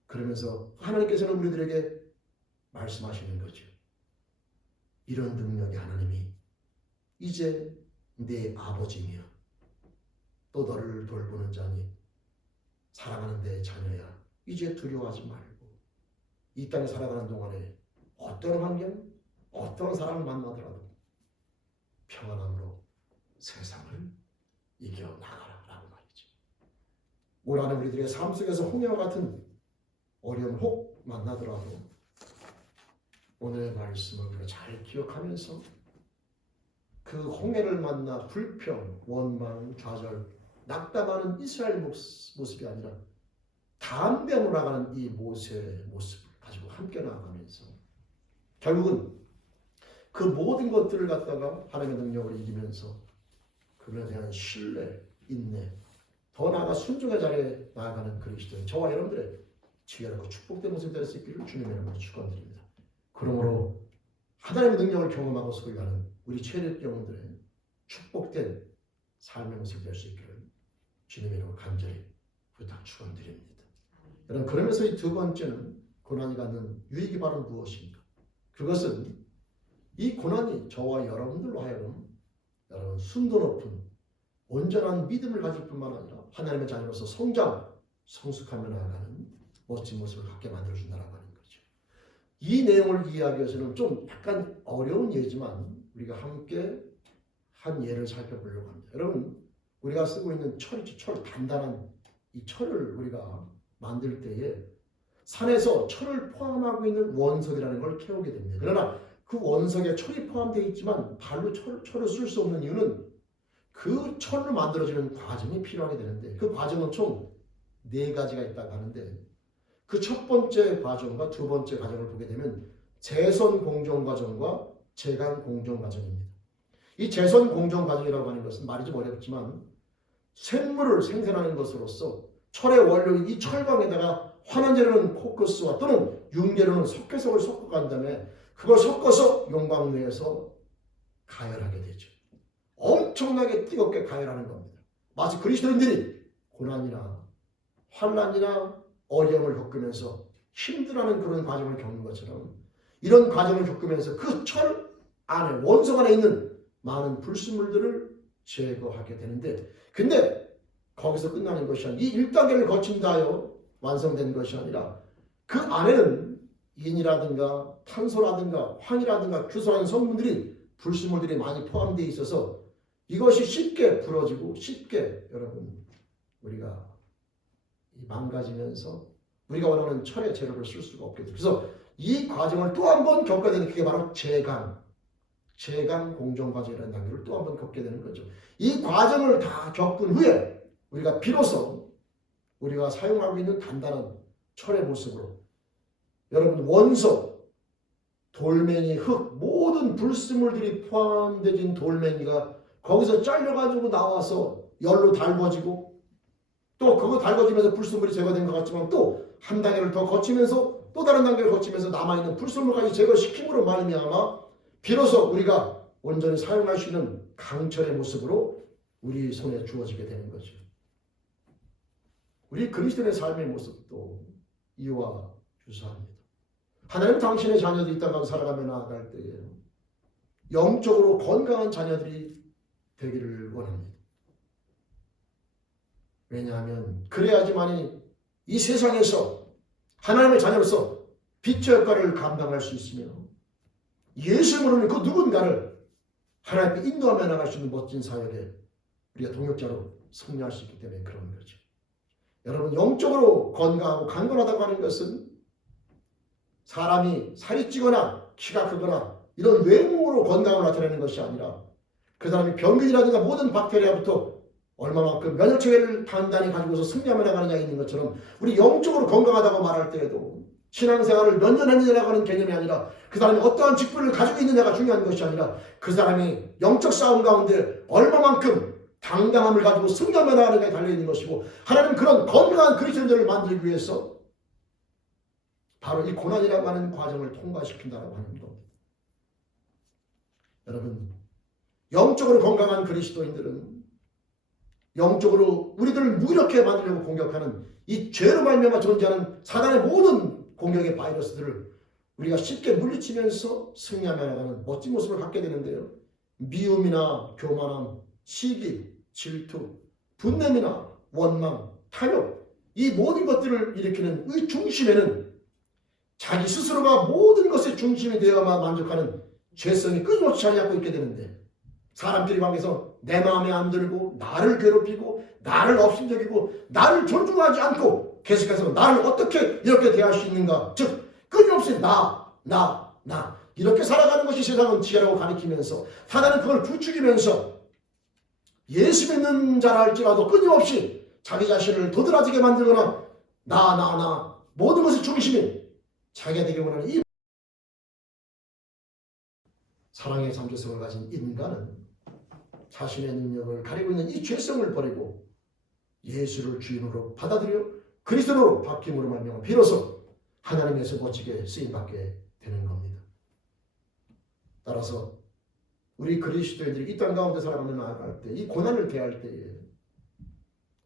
그러면서 하나님께서는 우리들에게 말씀하시는 거죠. 이런 능력의 하나님이 이제 내 아버지며 또 너를 돌보는 자니 사랑하는 내 자녀야 이제 두려워하지 말고 이 땅에 살아가는 동안에 어떤 환경, 어떤 사람을 만나더라도 평안함으로 세상을 이겨나가라 라고 말이죠. 올 한해 우리들의 삶 속에서 홍해와 같은 어려움을 혹 만나더라도 오늘의 말씀을 우리가 잘 기억하면서 그 홍해를 만나 불평, 원망, 좌절, 낙담하는 이스라엘 모습이 아니라 담대 돌아가는 이 모세의 모습을 가지고 함께 나아가면서 결국은 그 모든 것들을 갖다가 하나님의 능력으로 이기면서 그분에 대한 신뢰, 인내, 더 나아가 순종의 자리에 나아가는 그리스도인 저와 여러분들의 지혜롭고 축복된 모습이 될 수 있기를 주님의 이름으로 축원드립니다. 그러므로 하나님의 능력을 경험하고 소유하는 우리 최대 영혼들의 축복된 삶의 모습이 될 수 있기를 주님의 이름으로 간절히 부탁 축원드립니다. 여러분 그러면서 이 두 번째는 고난이 갖는 유익이 바로 무엇인가? 그것은 이 고난이 저와 여러분들로 하여금 여러분 순도 높은 온전한 믿음을 가질 뿐만 아니라 하나님의 자녀로서 성장, 성숙하며 나아가는 멋진 모습을 갖게 만들어준다고 하는 거죠. 이 내용을 이해하기 위해서는 좀 약간 어려운 예지만 우리가 함께 한 예를 살펴보려고 합니다. 여러분 우리가 쓰고 있는 철이죠. 철, 단단한 이 철을 우리가 만들 때에 산에서 철을 포함하고 있는 원석이라는 걸 캐오게 됩니다. 그러나 그 원석에 철이 포함되어 있지만 발로 철을 쓸 수 없는 이유는 그 철로 만들어지는 과정이 필요하게 되는데 그 과정은 총 4가지가 있다고 하는데 그 첫 번째 과정과 두 번째 과정을 보게 되면 재선 공정 과정과 재간 공정 과정입니다. 이 재선 공정 과정이라고 하는 것은 말이 좀 어렵지만 쇳물을 생산하는 것으로서 철의 원료인 이 철광에다가 환원재료는 코크스와 또는 육재료는 석회석을 섞어간 다음에 그걸 섞어서 용광로에서 가열하게 되죠. 엄청나게 뜨겁게 가열하는 겁니다. 마치 그리스도인들이 고난이나 환난이나 어려움을 겪으면서 힘들어하는 그런 과정을 겪는 것처럼 이런 과정을 겪으면서 그 철 안에 원석 안에 있는 많은 불순물들을 제거하게 되는데 근데 거기서 끝나는 것이 아니라 이 1단계를 거친다 하여 완성된 것이 아니라 그 안에는 인이라든가 탄소라든가 황이라든가 규소라는 성분들이 불순물들이 많이 포함되어 있어서 이것이 쉽게 부러지고 쉽게 여러분 우리가 망가지면서 우리가 원하는 철의 재료를 쓸 수가 없게 돼요. 그래서 이 과정을 또 한 번 겪게 되는 그게 바로 재간 공정 과정이라는 단계를 또 한 번 겪게 되는 거죠. 이 과정을 다 겪은 후에 우리가 비로소 우리가 사용하고 있는 단단한 철의 모습으로 여러분 원석, 돌멩이, 흙 모든 불순물들이 포함되진 돌멩이가 거기서 잘려가지고 나와서 열로 달궈지고 또 그거 달궈지면서 불순물이 제거된 것 같지만 또 한 단계를 더 거치면서 또 다른 단계를 거치면서 남아있는 불순물까지 제거시킴으로 말미암아 비로소 우리가 온전히 사용할 수 있는 강철의 모습으로 우리 손에 주어지게 되는 거죠. 우리 그리스도의 삶의 모습도 이와 유사합니다. 하나님 당신의 자녀들이 이 땅을 살아가며 나아갈 때에 영적으로 건강한 자녀들이 되기를 원합니다. 왜냐하면 그래야지만이 이 세상에서 하나님의 자녀로서 빛의 역할을 감당할 수 있으며 예수 모르는 그 누군가를 하나님께 인도하며 나갈 수 있는 멋진 사역에 우리가 동역자로 승리할 수 있기 때문에 그런 거죠. 여러분, 영적으로 건강하고 강건하다고 하는 것은 사람이 살이 찌거나 키가 크거나 이런 외모로 건강을 나타내는 것이 아니라 그 사람이 병균이라든가 모든 박테리아부터 얼마만큼 면역체계를 단단히 가지고서 승리하며 나가느냐에 있는 것처럼 우리 영적으로 건강하다고 말할 때에도 신앙생활을 몇 년 했느냐고 하는 개념이 아니라 그 사람이 어떠한 직분을 가지고 있느냐가 중요한 것이 아니라 그 사람이 영적 싸움 가운데 얼마만큼 당당함을 가지고 승리하며 나가느냐에 달려있는 것이고, 하나님은 그런 건강한 그리스도인들을 만들기 위해서 바로 이 고난이라고 하는 과정을 통과시킨다고 하는 겁니다. 여러분, 영적으로 건강한 그리스도인들은 영적으로 우리들을 무력하게 만들려고 공격하는 이 죄로 말미암아 존재하는 사단의 모든 공격의 바이러스들을 우리가 쉽게 물리치면서 승리하며 나가는 멋진 모습을 갖게 되는데요. 미움이나 교만함, 시기, 질투, 분냄이나 원망, 탐욕, 이 모든 것들을 일으키는 이 중심에는 자기 스스로가 모든 것의 중심이 되어야만 만족하는 죄성이 끊임없이 자리 잡고 있게 되는데, 사람들이 관계에서 내 마음에 안 들고 나를 괴롭히고 나를 업신여기고 나를 존중하지 않고 계속해서 나를 어떻게 이렇게 대할 수 있는가, 즉 끊임없이 나 이렇게 살아가는 것이 세상은 지혜라고 가리키면서 사단은 그걸 부추기면서 예수 믿는 자라 할지라도 끊임없이 자기 자신을 도드라지게 만들거나 나 모든 것의 중심인 자기가 되게 원하는 이 사랑의 잠재성을 가진 인간은 자신의 능력을 가리고 있는 이 죄성을 버리고 예수를 주인으로 받아들여 그리스도로 바뀜으로 말미암아 비로소 하나님에서 멋지게 쓰임받게 되는 겁니다. 따라서 우리 그리스도인들이 이 땅 가운데 살아가며 나아갈 때, 이 고난을 대할 때에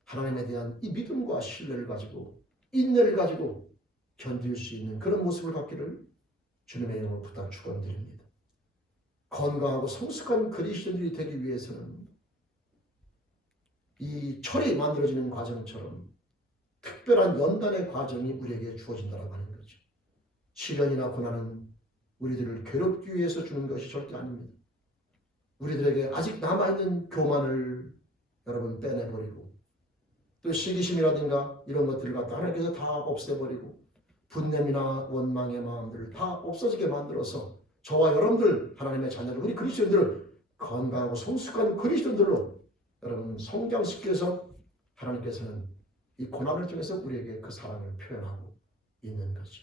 하나님에 대한 이 믿음과 신뢰를 가지고 인내를 가지고 견딜 수 있는 그런 모습을 갖기를 주님의 이름으로 부탁 축원드립니다. 건강하고 성숙한 그리스도인들이 되기 위해서는 이 철이 만들어지는 과정처럼 특별한 연단의 과정이 우리에게 주어진다고 하는 거죠. 시련이나 고난은 우리들을 괴롭기 위해서 주는 것이 절대 아닙니다. 우리들에게 아직 남아있는 교만을 여러분 빼내버리고, 또 시기심이라든가 이런 것들을 갖다 하나님께서 다 없애버리고 분냄이나 원망의 마음들을 다 없어지게 만들어서 저와 여러분들 하나님의 자녀들, 우리 그리스도인들을 건강하고 성숙한 그리스도인들로 여러분 성장시켜서 하나님께서는 이 고난을 통해서 우리에게 그 사랑을 표현하고 있는 거죠.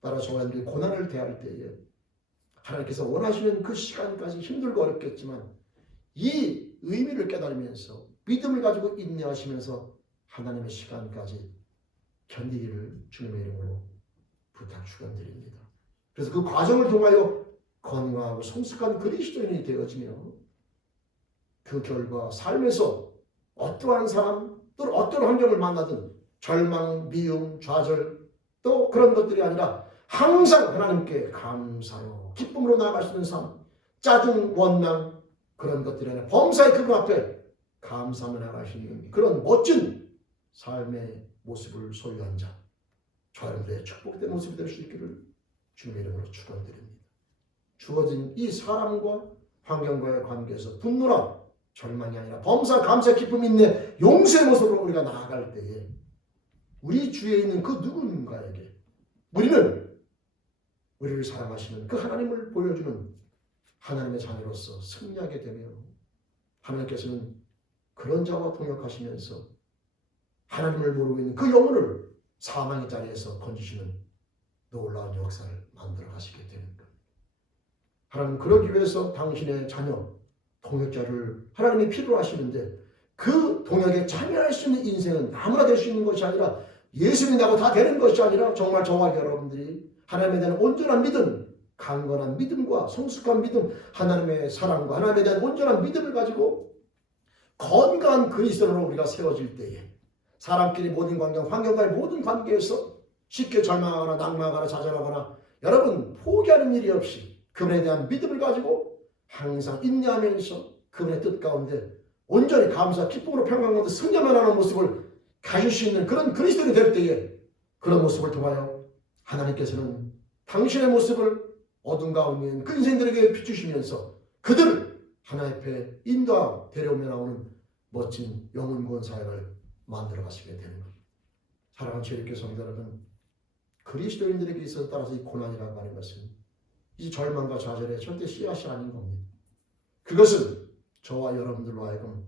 따라 저와 여러분들이 고난을 대할 때에 하나님께서 원하시는 그 시간까지 힘들고 어렵겠지만 이 의미를 깨달으면서 믿음을 가지고 인내하시면서 하나님의 시간까지 견디기를 주님의 이름으로 부탁 축원드립니다. 그래서 그 과정을 통하여 건강하고 성숙한 그리스도인이 되어지며 그 결과 삶에서 어떠한 사람 또는 어떤 환경을 만나든 절망, 미움, 좌절 또 그런 것들이 아니라 항상 하나님께 감사로 기쁨으로 나아갈 수 있는 삶, 짜증, 원망 그런 것들이 아니라 범사의 그거 앞에 감사하며 나아갈 수 있는 그런 멋진 삶의 모습을 소유한 자, 저와 여러분들의 축복된 모습이 될 수 있기를 주님의 이름으로 축원드립니다. 주어진 이 사람과 환경과의 관계에서 분노나 절망이 아니라 범사, 감사, 기쁨, 인내, 용서의 모습으로 우리가 나아갈 때에 우리 주위에 있는 그 누군가에게 우리를 사랑하시는 그 하나님을 보여주는 하나님의 자녀로서 승리하게 되며, 하나님께서는 그런 자와 동역하시면서 하나님을 모르고 있는 그 영혼을 사망의 자리에서 건지시는 놀라운 역사를 만들어 가시게 되는 겁니다. 하나님 그러기 위해서 당신의 자녀, 동역자를 하나님이 필요로 하시는데 그 동역에 참여할 수 있는 인생은 아무나 될 수 있는 것이 아니라 예수 믿는다고 다 되는 것이 아니라 정말 저와 여러분들이 하나님에 대한 온전한 믿음, 강건한 믿음과 성숙한 믿음, 하나님의 사랑과 하나님에 대한 온전한 믿음을 가지고 건강한 그리스도로 우리가 세워질 때에 사람끼리 모든 관계, 환경과의 모든 관계에서 쉽게 절망하거나 낙망하거나 좌절하거나 여러분 포기하는 일이 없이 그분에 대한 믿음을 가지고 항상 인내하면서 그분의 뜻 가운데 온전히 감사, 기쁨으로 평강 가운데 승리만 하는 모습을 가질 수 있는 그런 그리스도인이 될 때에 그런 모습을 통하여 하나님께서는 당신의 모습을 어둠 가운데 있는 그 인생들에게 비추시면서 그들을 하나님 앞에 인도하고 데려오며 나오는 멋진 영혼 구원 사역을 만들어 가시게 되는 겁니다. 사랑하는 주일교회 성도 여러분, 그리스도인들에게 있어서 따라서 이 고난이라고 하는 것은 이 절망과 좌절의 절대 씨앗이 아닌 겁니다. 그것은 저와 여러분들로 하여금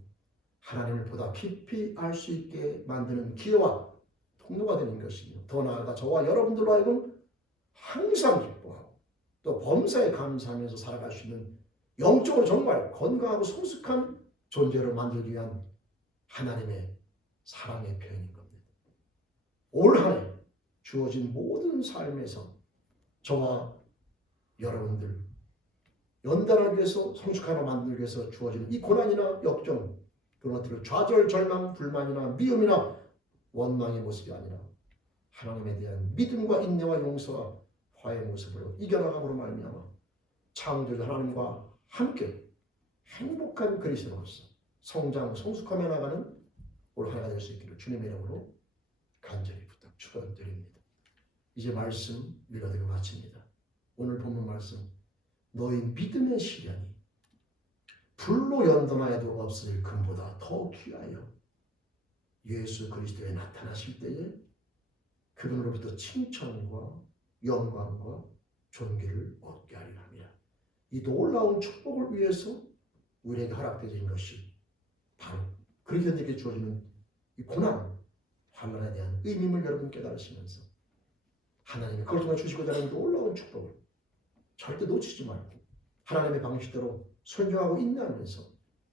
하나님을 보다 깊이 알 수 있게 만드는 기회와 통로가 되는 것이며, 더 나아가 저와 여러분들로 하여금 항상 기뻐하고 또 범사에 감사하면서 살아갈 수 있는 영적으로 정말 건강하고 성숙한 존재로 만들기 위한 하나님의 사랑의 표현인 겁니다. 올 한 해 주어진 모든 삶에서 저와 여러분들 연단하기 위해서, 성숙하게 만들기 위해서 주어지는 이 고난이나 역경, 그런 것들을 좌절, 절망, 불만이나 미움이나 원망의 모습이 아니라 하나님에 대한 믿음과 인내와 용서와 화해의 모습으로 이겨나감으로 말미암아 창조주 하나님과 함께 행복한 그리스도로서 성장, 성숙하며 나가는 올 한 해가 될 수 있기를 주님의 이름으로 간절히 부탁 축원드립니다. 이제 말씀 읽어드리고 마칩니다. 오늘 본문 말씀, 너희 믿음의 시련이 불로 연단하여도 없을 금보다 더 귀하여 예수 그리스도에 나타나실 때에 그분으로부터 칭찬과 영광과 존귀를 얻게 하리라 합니다. 이 놀라운 축복을 위해서 우리에게 허락되어진 것이 바로 그리스도인에게 주어지는 이 고난, 환난에 대한 의미를 여러분 깨달으시면서 하나님이 그걸 통해 주시고자 하는 놀라운 축복을 절대 놓치지 말고 하나님의 방식대로 순종하고 인내하면서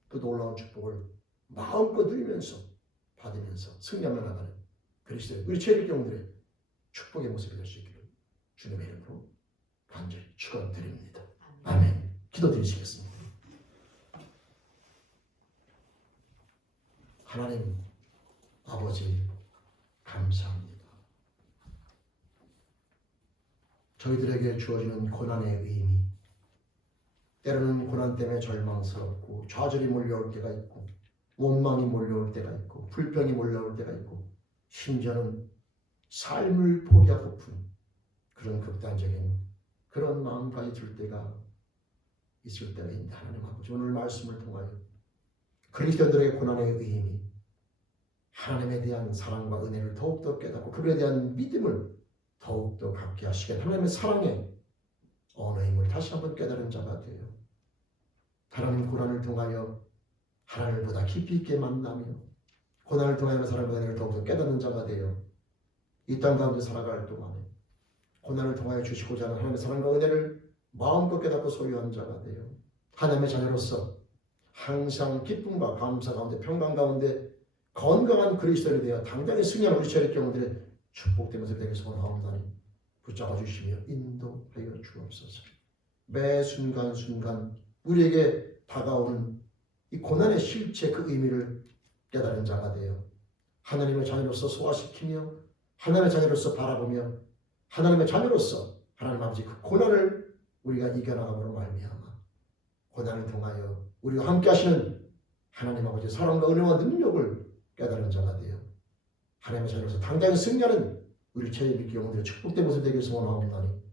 그 놀라운 축복을 마음껏 누리면서 받으면서 승리하며 나가는 그리스도의 우리 제일교회들의 축복의 모습이 될 수 있기를 주님의 이름으로 간절히 축원드립니다. 아멘. 기도드리시겠습니다. 하나님 아버지 감사합니다. 저희들에게 주어지는 고난의 의미, 때로는 고난 때문에 절망스럽고 좌절이 몰려올 때가 있고 원망이 몰려올 때가 있고 불평이 몰려올 때가 있고 심지어는 삶을 포기하고픈 그런 극단적인 그런 마음까지 들 때가 있을 때가 있는데, 하나님 아버지 오늘 말씀을 통하여 그리스도인들에게 고난의 의미, 하나님에 대한 사랑과 은혜를 더욱더 깨닫고 그분에 대한 믿음을 더욱더 갖게 하시게 하나님의 사랑의 언어임을 다시 한번 깨달은 자가 되어 하나님 고난을 통하여 하나님을 보다 깊이 있게 만나며 고난을 통하여 사랑과 은혜를 더욱더 깨닫는 자가 되어 이 땅 가운데 살아갈 동안에 고난을 통하여 주시고자 하는 하나님의 사랑과 은혜를 마음껏 깨닫고 소유한 자가 되어 하나님의 자녀로서 항상 기쁨과 감사 가운데 평강 가운데 건강한 그리스도인이 되어 당당히 승리하는 우리 체력 경우들의 축복되면서 되게 소원하옵나니 붙잡아 주시며 인도하여 주옵소서. 매 순간순간 우리에게 다가오는 이 고난의 실체 그 의미를 깨달은 자가 되어 하나님의 자녀로서 소화시키며 하나님의 자녀로서 바라보며 하나님의 자녀로서 하나님 아버지 그 고난을 우리가 이겨나감으로 말미암아 고난을 통하여 우리와 함께 하시는 하나님 아버지 사랑과 은혜와 능력을 깨달은 자가 되어 하나님의 자녀로서 당당히 승리하는 우리 체험의 영혼들의 축복된 모습 되길 소원하옵나니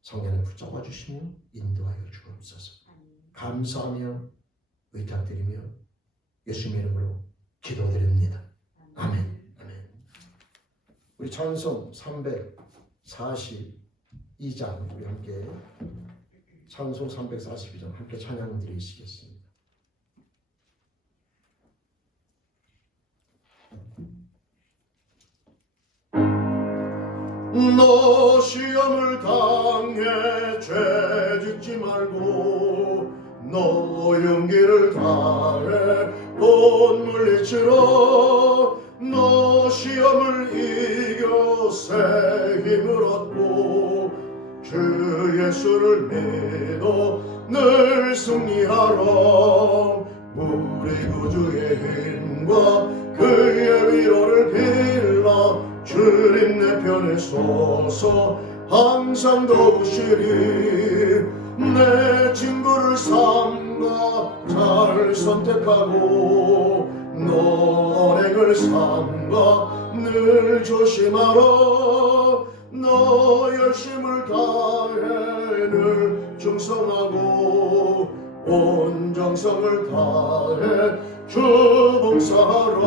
성령을 붙잡아 주시며 인도하여 주옵소서. 감사하며 의탁드리며 예수님의 이름으로 기도드립니다. 아멘. 아멘. 우리 찬송 342장 우리 함께 찬송 342장 함께 찬양 드리시겠습니다. 너 시험을 당해 죄짓지 말고 너 용기를 다해 못 물리치러 너 시험을 이겨 새 힘을 얻고 주 예수를 믿어 늘 승리하라. 우리 구주의 힘과 그의 위로를 빌라 주님 내 편에 서서 항상 도우시리. 내 친구를 삼가 잘 선택하고 너 언행을 삼가 늘 조심하라. 너 열심을 다해 늘 충성하고 온 정성을 다해 주 봉사하라.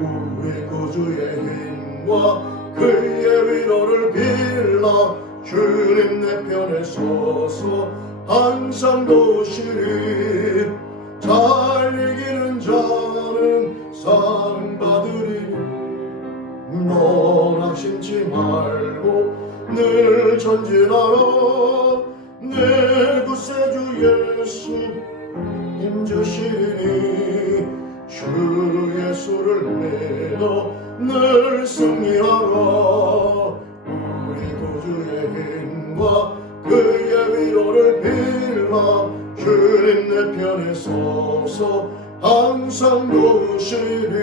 우리 구주의 힘과 그의 위로를 빌라 주님 내 편에 서서 항상 도우시리 잘 이기는 자는 상 받으리니 넌 낙심치 말고 늘 전진하라 내 구세주 예수 힘주시니 주 예수를 믿어 늘 승리하라 우리 구주의 힘과 그의 위로를 빌라 주님 내 편에 서서 항상 도우시리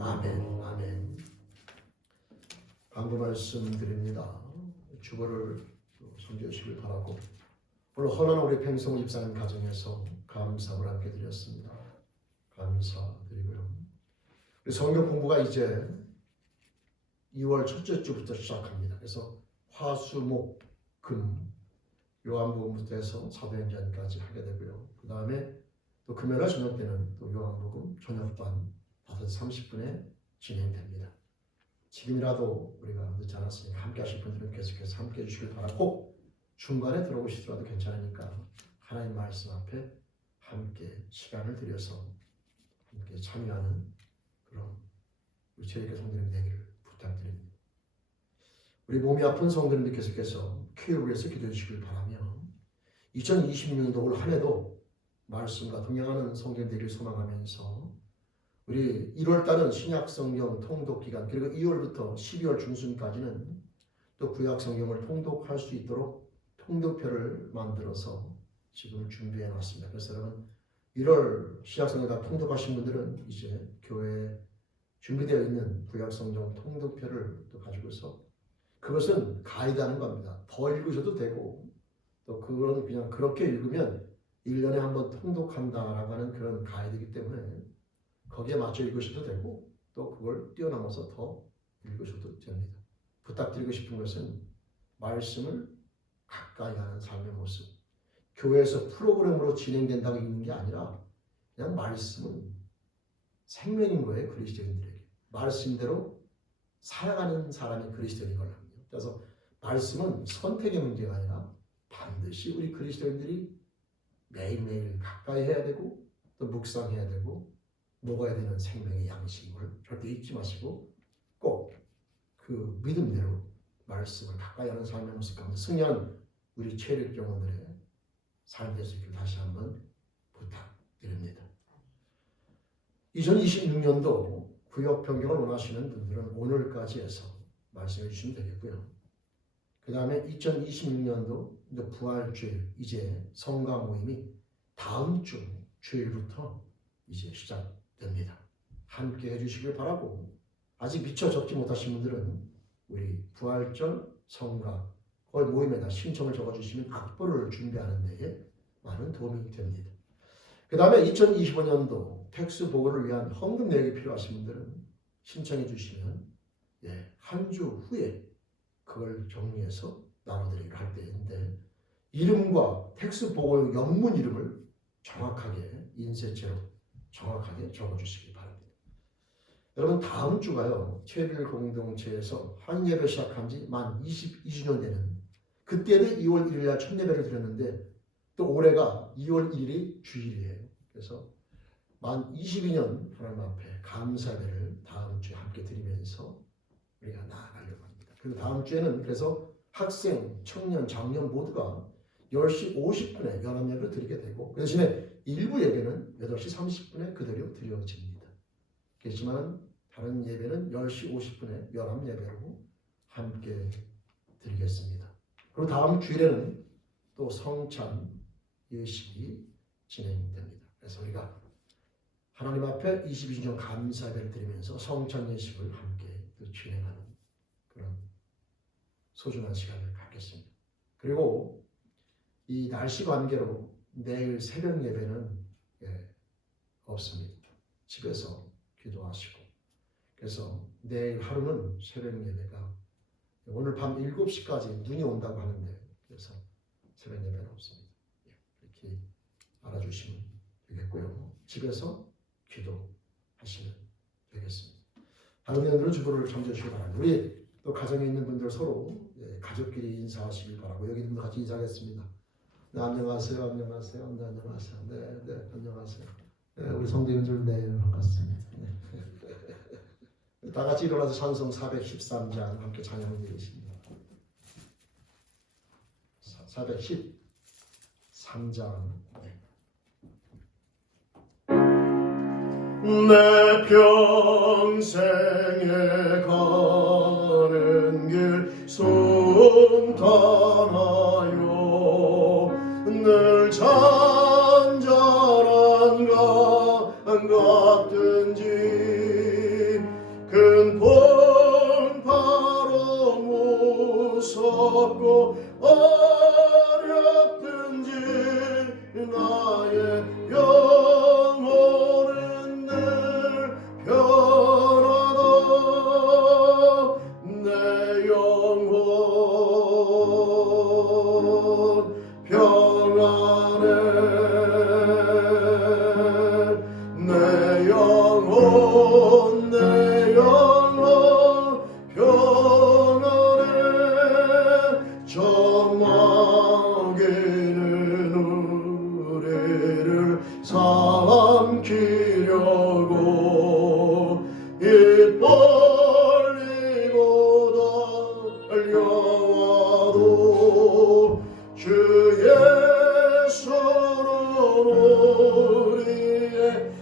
아멘 아멘. 강구 말씀드립니다. 주보를 섬겨주시길 바라고 오늘 헌한 우리 팽성 집사님 가정에서 감사를 함께 드렸습니다. 감사드리고요. 우리 성경 공부가 이제 2월 첫째 주부터 시작합니다. 그래서 화, 수, 목, 금 요한복음부터 해서 사도행전까지 하게 되고요. 그 다음에 또 금요일 저녁 때는 또 요한복음 저녁반 5시 30분에 진행됩니다. 지금이라도 우리가 늦지 않았으니까 함께 하실 분들은 계속해서 함께 해주시길 바라고 중간에 들어오시더라도 괜찮으니까 하나님 말씀 앞에 함께 시간을 들여서 함께 참여하는 그런 우리 제일교회 성도님 되기를 부탁드립니다. 우리 몸이 아픈 성도님들 계속해서 교회를 위해서 기도해 주시길 바라며 2026년도 올 한 해도 말씀과 동행하는 성도님 되기를 소망하면서 우리 1월달은 신약성경 통독기간 그리고 2월부터 12월 중순까지는 또 구약성경을 통독할 수 있도록 통독표를 만들어서 지금 준비해 놨습니다. 그래서 여러분 1월 신약성경 다 통독하신 분들은 이제 교회에 준비되어 있는 구약성경 통독표를 또 가지고서 그것은 가이드하는 겁니다. 더 읽으셔도 되고 또 그건 그냥 그렇게 읽으면 1년에 한 번 통독한다라고 하는 그런 가이드이기 때문에 거기에 맞춰 읽으셔도 되고 또 그걸 뛰어넘어서 더 읽으셔도 됩니다. 부탁드리고 싶은 것은 말씀을 가까이 하는 삶의 모습. 교회에서 프로그램으로 진행된다고 읽는 게 아니라 그냥 말씀은 생명인 거예요. 그리스도인들에게. 말씀대로 살아가는 사람이 그리스도인인 걸로 합니다. 그래서 말씀은 선택의 문제가 아니라 반드시 우리 그리스도인들이 매일매일 가까이 해야 되고 또 묵상해야 되고 먹어야 되는 생명의 양식을 절대 잊지 마시고 꼭 그 믿음대로 말씀을 가까이 하는 삶의 모습 가운데 승리하는 우리 체력 영혼들의 삶이 될 수 있기를 다시 한번 부탁드립니다. 2026년도 구역 변경을 원하시는 분들은 오늘까지 해서 말씀해 주시면 되겠고요. 그 다음에 2026년도 부활주일 이제 성가 모임이 다음 주 주일부터 이제 시작됩니다. 함께 해주시길 바라고 아직 미처 적지 못하신 분들은 우리 부활절 성가 거의 모임에다 신청을 적어주시면 악보를 준비하는 데에 많은 도움이 됩니다. 그 다음에 2025년도 텍스 보고를 위한 헌금 내역이 필요하신 분들은 신청해 주시면 한 주 후에 그걸 정리해서 나눠드리기로 할 때인데 이름과 텍스 보고용 영문 이름을 정확하게 인쇄체로 정확하게 적어주시기 바랍니다. 여러분 다음 주가요 체일 공동체에서 한 예배 시작한 지 만 22주년 되는 그때도 2월 1일 날 첫 예배를 드렸는데 또 올해가 2월 1일이 주일이에요. 그래서 만 22년 하나님 앞에 감사 예배를 다음 주에 함께 드리면서 우리가 나아가려고 합니다. 그리고 다음 주에는 그래서 학생, 청년, 장년 모두가 10시 50분에 연합 예배를 드리게 되고 그 대신에 일부 예배는 8시 30분에 그대로 드려집니다. 그렇지만 다른 예배는 10시 50분에 연합 예배로 함께 드리겠습니다. 그리고 다음 주일에는 또 성찬 예식이 진행됩니다. 그래서 우리가 하나님 앞에 22주년 감사 예배를 드리면서 성찬 예식을 함께 또 진행하는 그런 소중한 시간을 갖겠습니다. 그리고 이 날씨 관계로 내일 새벽 예배는 없습니다. 집에서 기도하시고 그래서 내일 하루는 새벽 예배가 오늘 밤 7시까지 눈이 온다고 하는데 그래서 새벽 예배는 없습니다. 이렇게 알아주시면 되겠고요. 집에서 기도하시면 되겠습니다. 다른 의원들은 주보를 참조하시기 바랍니다. 우리 또 가정에 있는 분들 서로 가족끼리 인사하시길 바라고 여기 있는 분들 같이 인사하겠습니다. 네, 안녕하세요. 안녕하세요. 네, 안녕하세요. 네, 네, 안녕하세요. 네, 우리 성도님들 네, 반갑습니다. 네. 다 같이 일어나서 찬송 413장 함께 찬양드리겠습니다. 413장. 내 평생에 가는 길 순탄하여 늘 잔잔한 강 같든지 큰 풍파로 무섭고 어렵든지 나의 영혼은 늘 편하다. 내 영혼 평안해. 내 영혼 평안해. 저마게는 우리를 삼키려고 입 벌리고 달려와도 주 예수로 우리의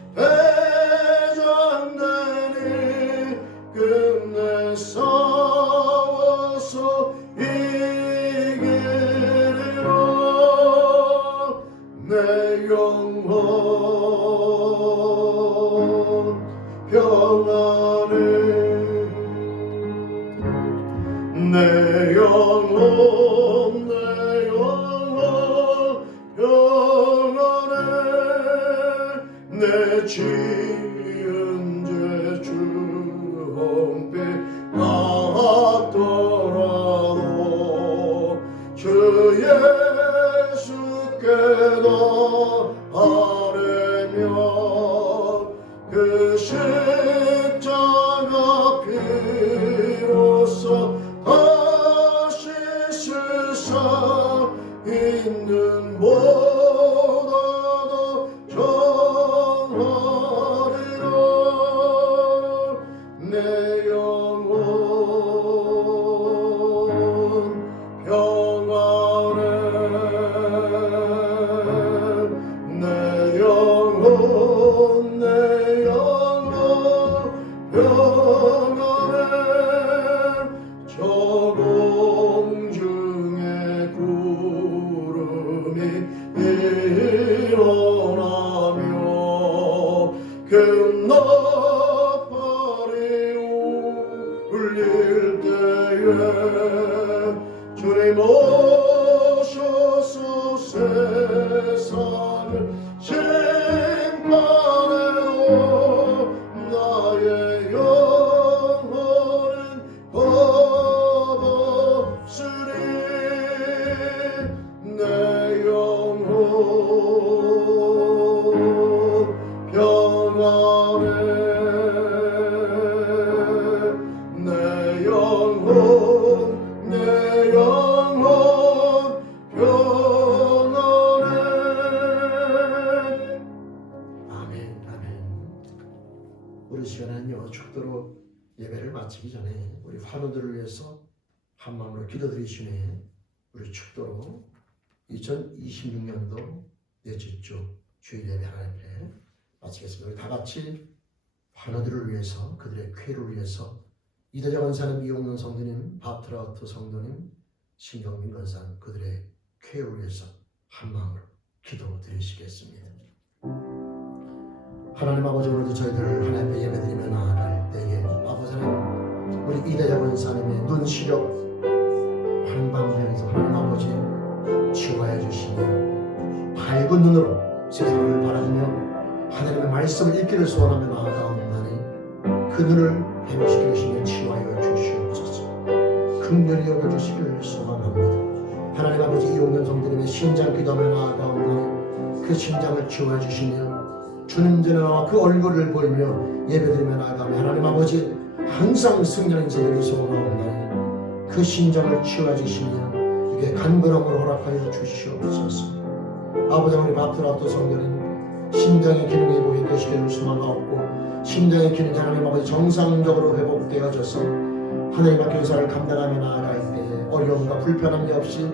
대장되니 끝내 싸워서 이기리라. 내 영혼 평안해. 내 영혼 평안해. 내 지은 죄 주 홍빛 같더라도 주 예수께도 아뢰며 그 십자가 피로써 다시 세상 있는 보다도 정하리라. 내 영혼 평안해. 내 영혼 평안해. 저 공중에 구름이 일어나며 그 나팔이 울릴 때에 주님 오셔서 세상을 심판해오. 나의 영혼은 법 없으리. 내 영혼 평안해. 내 영혼 평안해. 아멘, 아멘. 우리 시간은요 축도로 예배를 마치기 전에 우리 환우들을 위해서 한 마음으로 기도드리시네. 우리 축도로 2026년도 넷째 주 주일 예배 하나님께 마치겠습니다. 우리 다 같이 환우들을 위해서 그들의 쾌를 위해서 이대자 원사님, 이용론 성도님, 바트라우트 성도님, 신경민 권사님 그들의 쾌를 위해서 한 마음으로 기도드리시겠습니다. 하나님 아버지, 오늘도 저희들 하나님께 예배드리며 나아갈 때에 아버지 하나님 우리 이대자 권사님의 눈 시력 황방면에서 하나님 아버지 치유하여 주시며 밝은 눈으로 세상을 바라보며 하나님의 말씀을 읽기를 소원하며 나아가옵나니 그 눈을 회복시켜 주시며 치유하여 주시옵소서. 긍휼히 여겨주시기를 소망합니다. 하나님 아버지 이용된 성도님의 심장 기도하며 나아가옵나니 그 심장을 치유해 주시며 주님 전에 나와 그 얼굴을 보이며 예배드리며 나아가며 하나님 아버지 항상 승리하는 제들이 소원하옵나니 그 심장을 치유해 주시며 이게 간절함으로 허락하여 주시옵소서. 아버지 우리 밥들아도 성결인 심장의 기능이 회복되게 줄 수만 없고 심장의 기능이 하나님 아버지 정상적으로 회복되어져서 하나님 앞에 의사를 감당하며 나아갈 때에 어려움과 불편함이 없이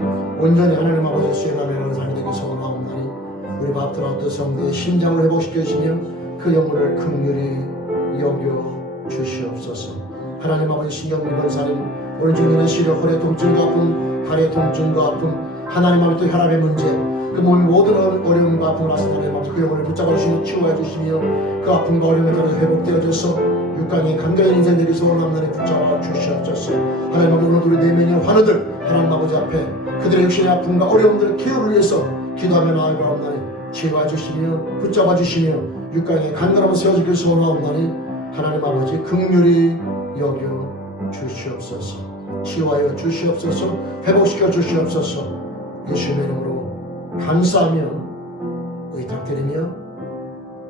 온전히 하나님 아버지 수행하며 삶이 되기 소원하옵나니 우리 밥들아도 성도의 심장을 회복시켜 주시며 그 영혼을 긍휼히 여겨 주시옵소서. 하나님 아버지 신경미 권사님 오른쪽 눈의 시력, 허리의 통증과 아픔, 다리의 통증과 아픔, 하나님 아버지 또 혈압의 문제, 그 몸의 모든 어려움과 아픔을 하신 하나님 아버지 그 영혼을 붙잡아 주시며 치유해 주시며 그 아픔과 어려움에 따라서 회복되어져서 육강이 간결한 인생 되기 소원함나니 붙잡아 주시옵소서. 하나님 아버지 오늘 우리 내면의 환우들 하나님 아버지 앞에 그들의 육신의 아픔과 어려움들을 기회를 위해서 기도하며 나아가옵나니 치유해 주시며 붙잡아 주시며 육강이 간결하고 세워지길 소원하옵나니 하나님 아버지 긍휼히 여겨 주시옵소서. 치유하여 주시옵소서. 회복시켜 주시옵소서. 예수님의 이름으로 감사하며 의탁드리며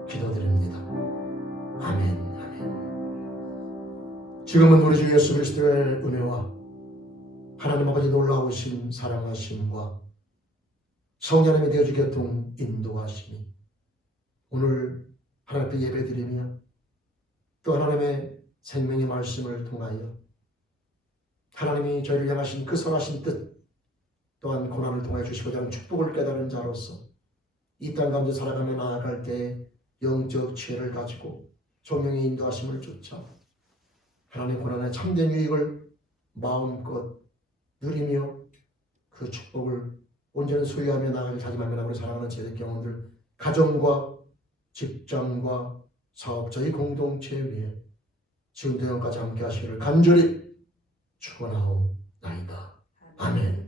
기도드립니다. 아멘. 아멘. 지금은 우리 주 예수 그리스도의 은혜와 하나님 아버지 놀라우신 사랑하심과 성령님이 되어주게 동 인도하심이 오늘 하나님 앞에 예배드리며 또 하나님의 생명의 말씀을 통하여 하나님이 저희를 향하신 그 선하신 뜻 또한 고난을 통하여 주시고자 하는 축복을 깨달은 자로서 이 땅 가운데 살아가며 나아갈 때 영적 지혜를 가지고 성령의 인도하심을 쫓아 하나님 고난의 참된 유익을 마음껏 누리며 그 축복을 온전히 소유하며 나아가길 다짐하며 나아가며 사랑하는 제대 영혼들 가정과 직장과 사업 저희 공동체 위에 지금도 영까지 함께 하시기를 간절히 축원하옵나이다. 아멘.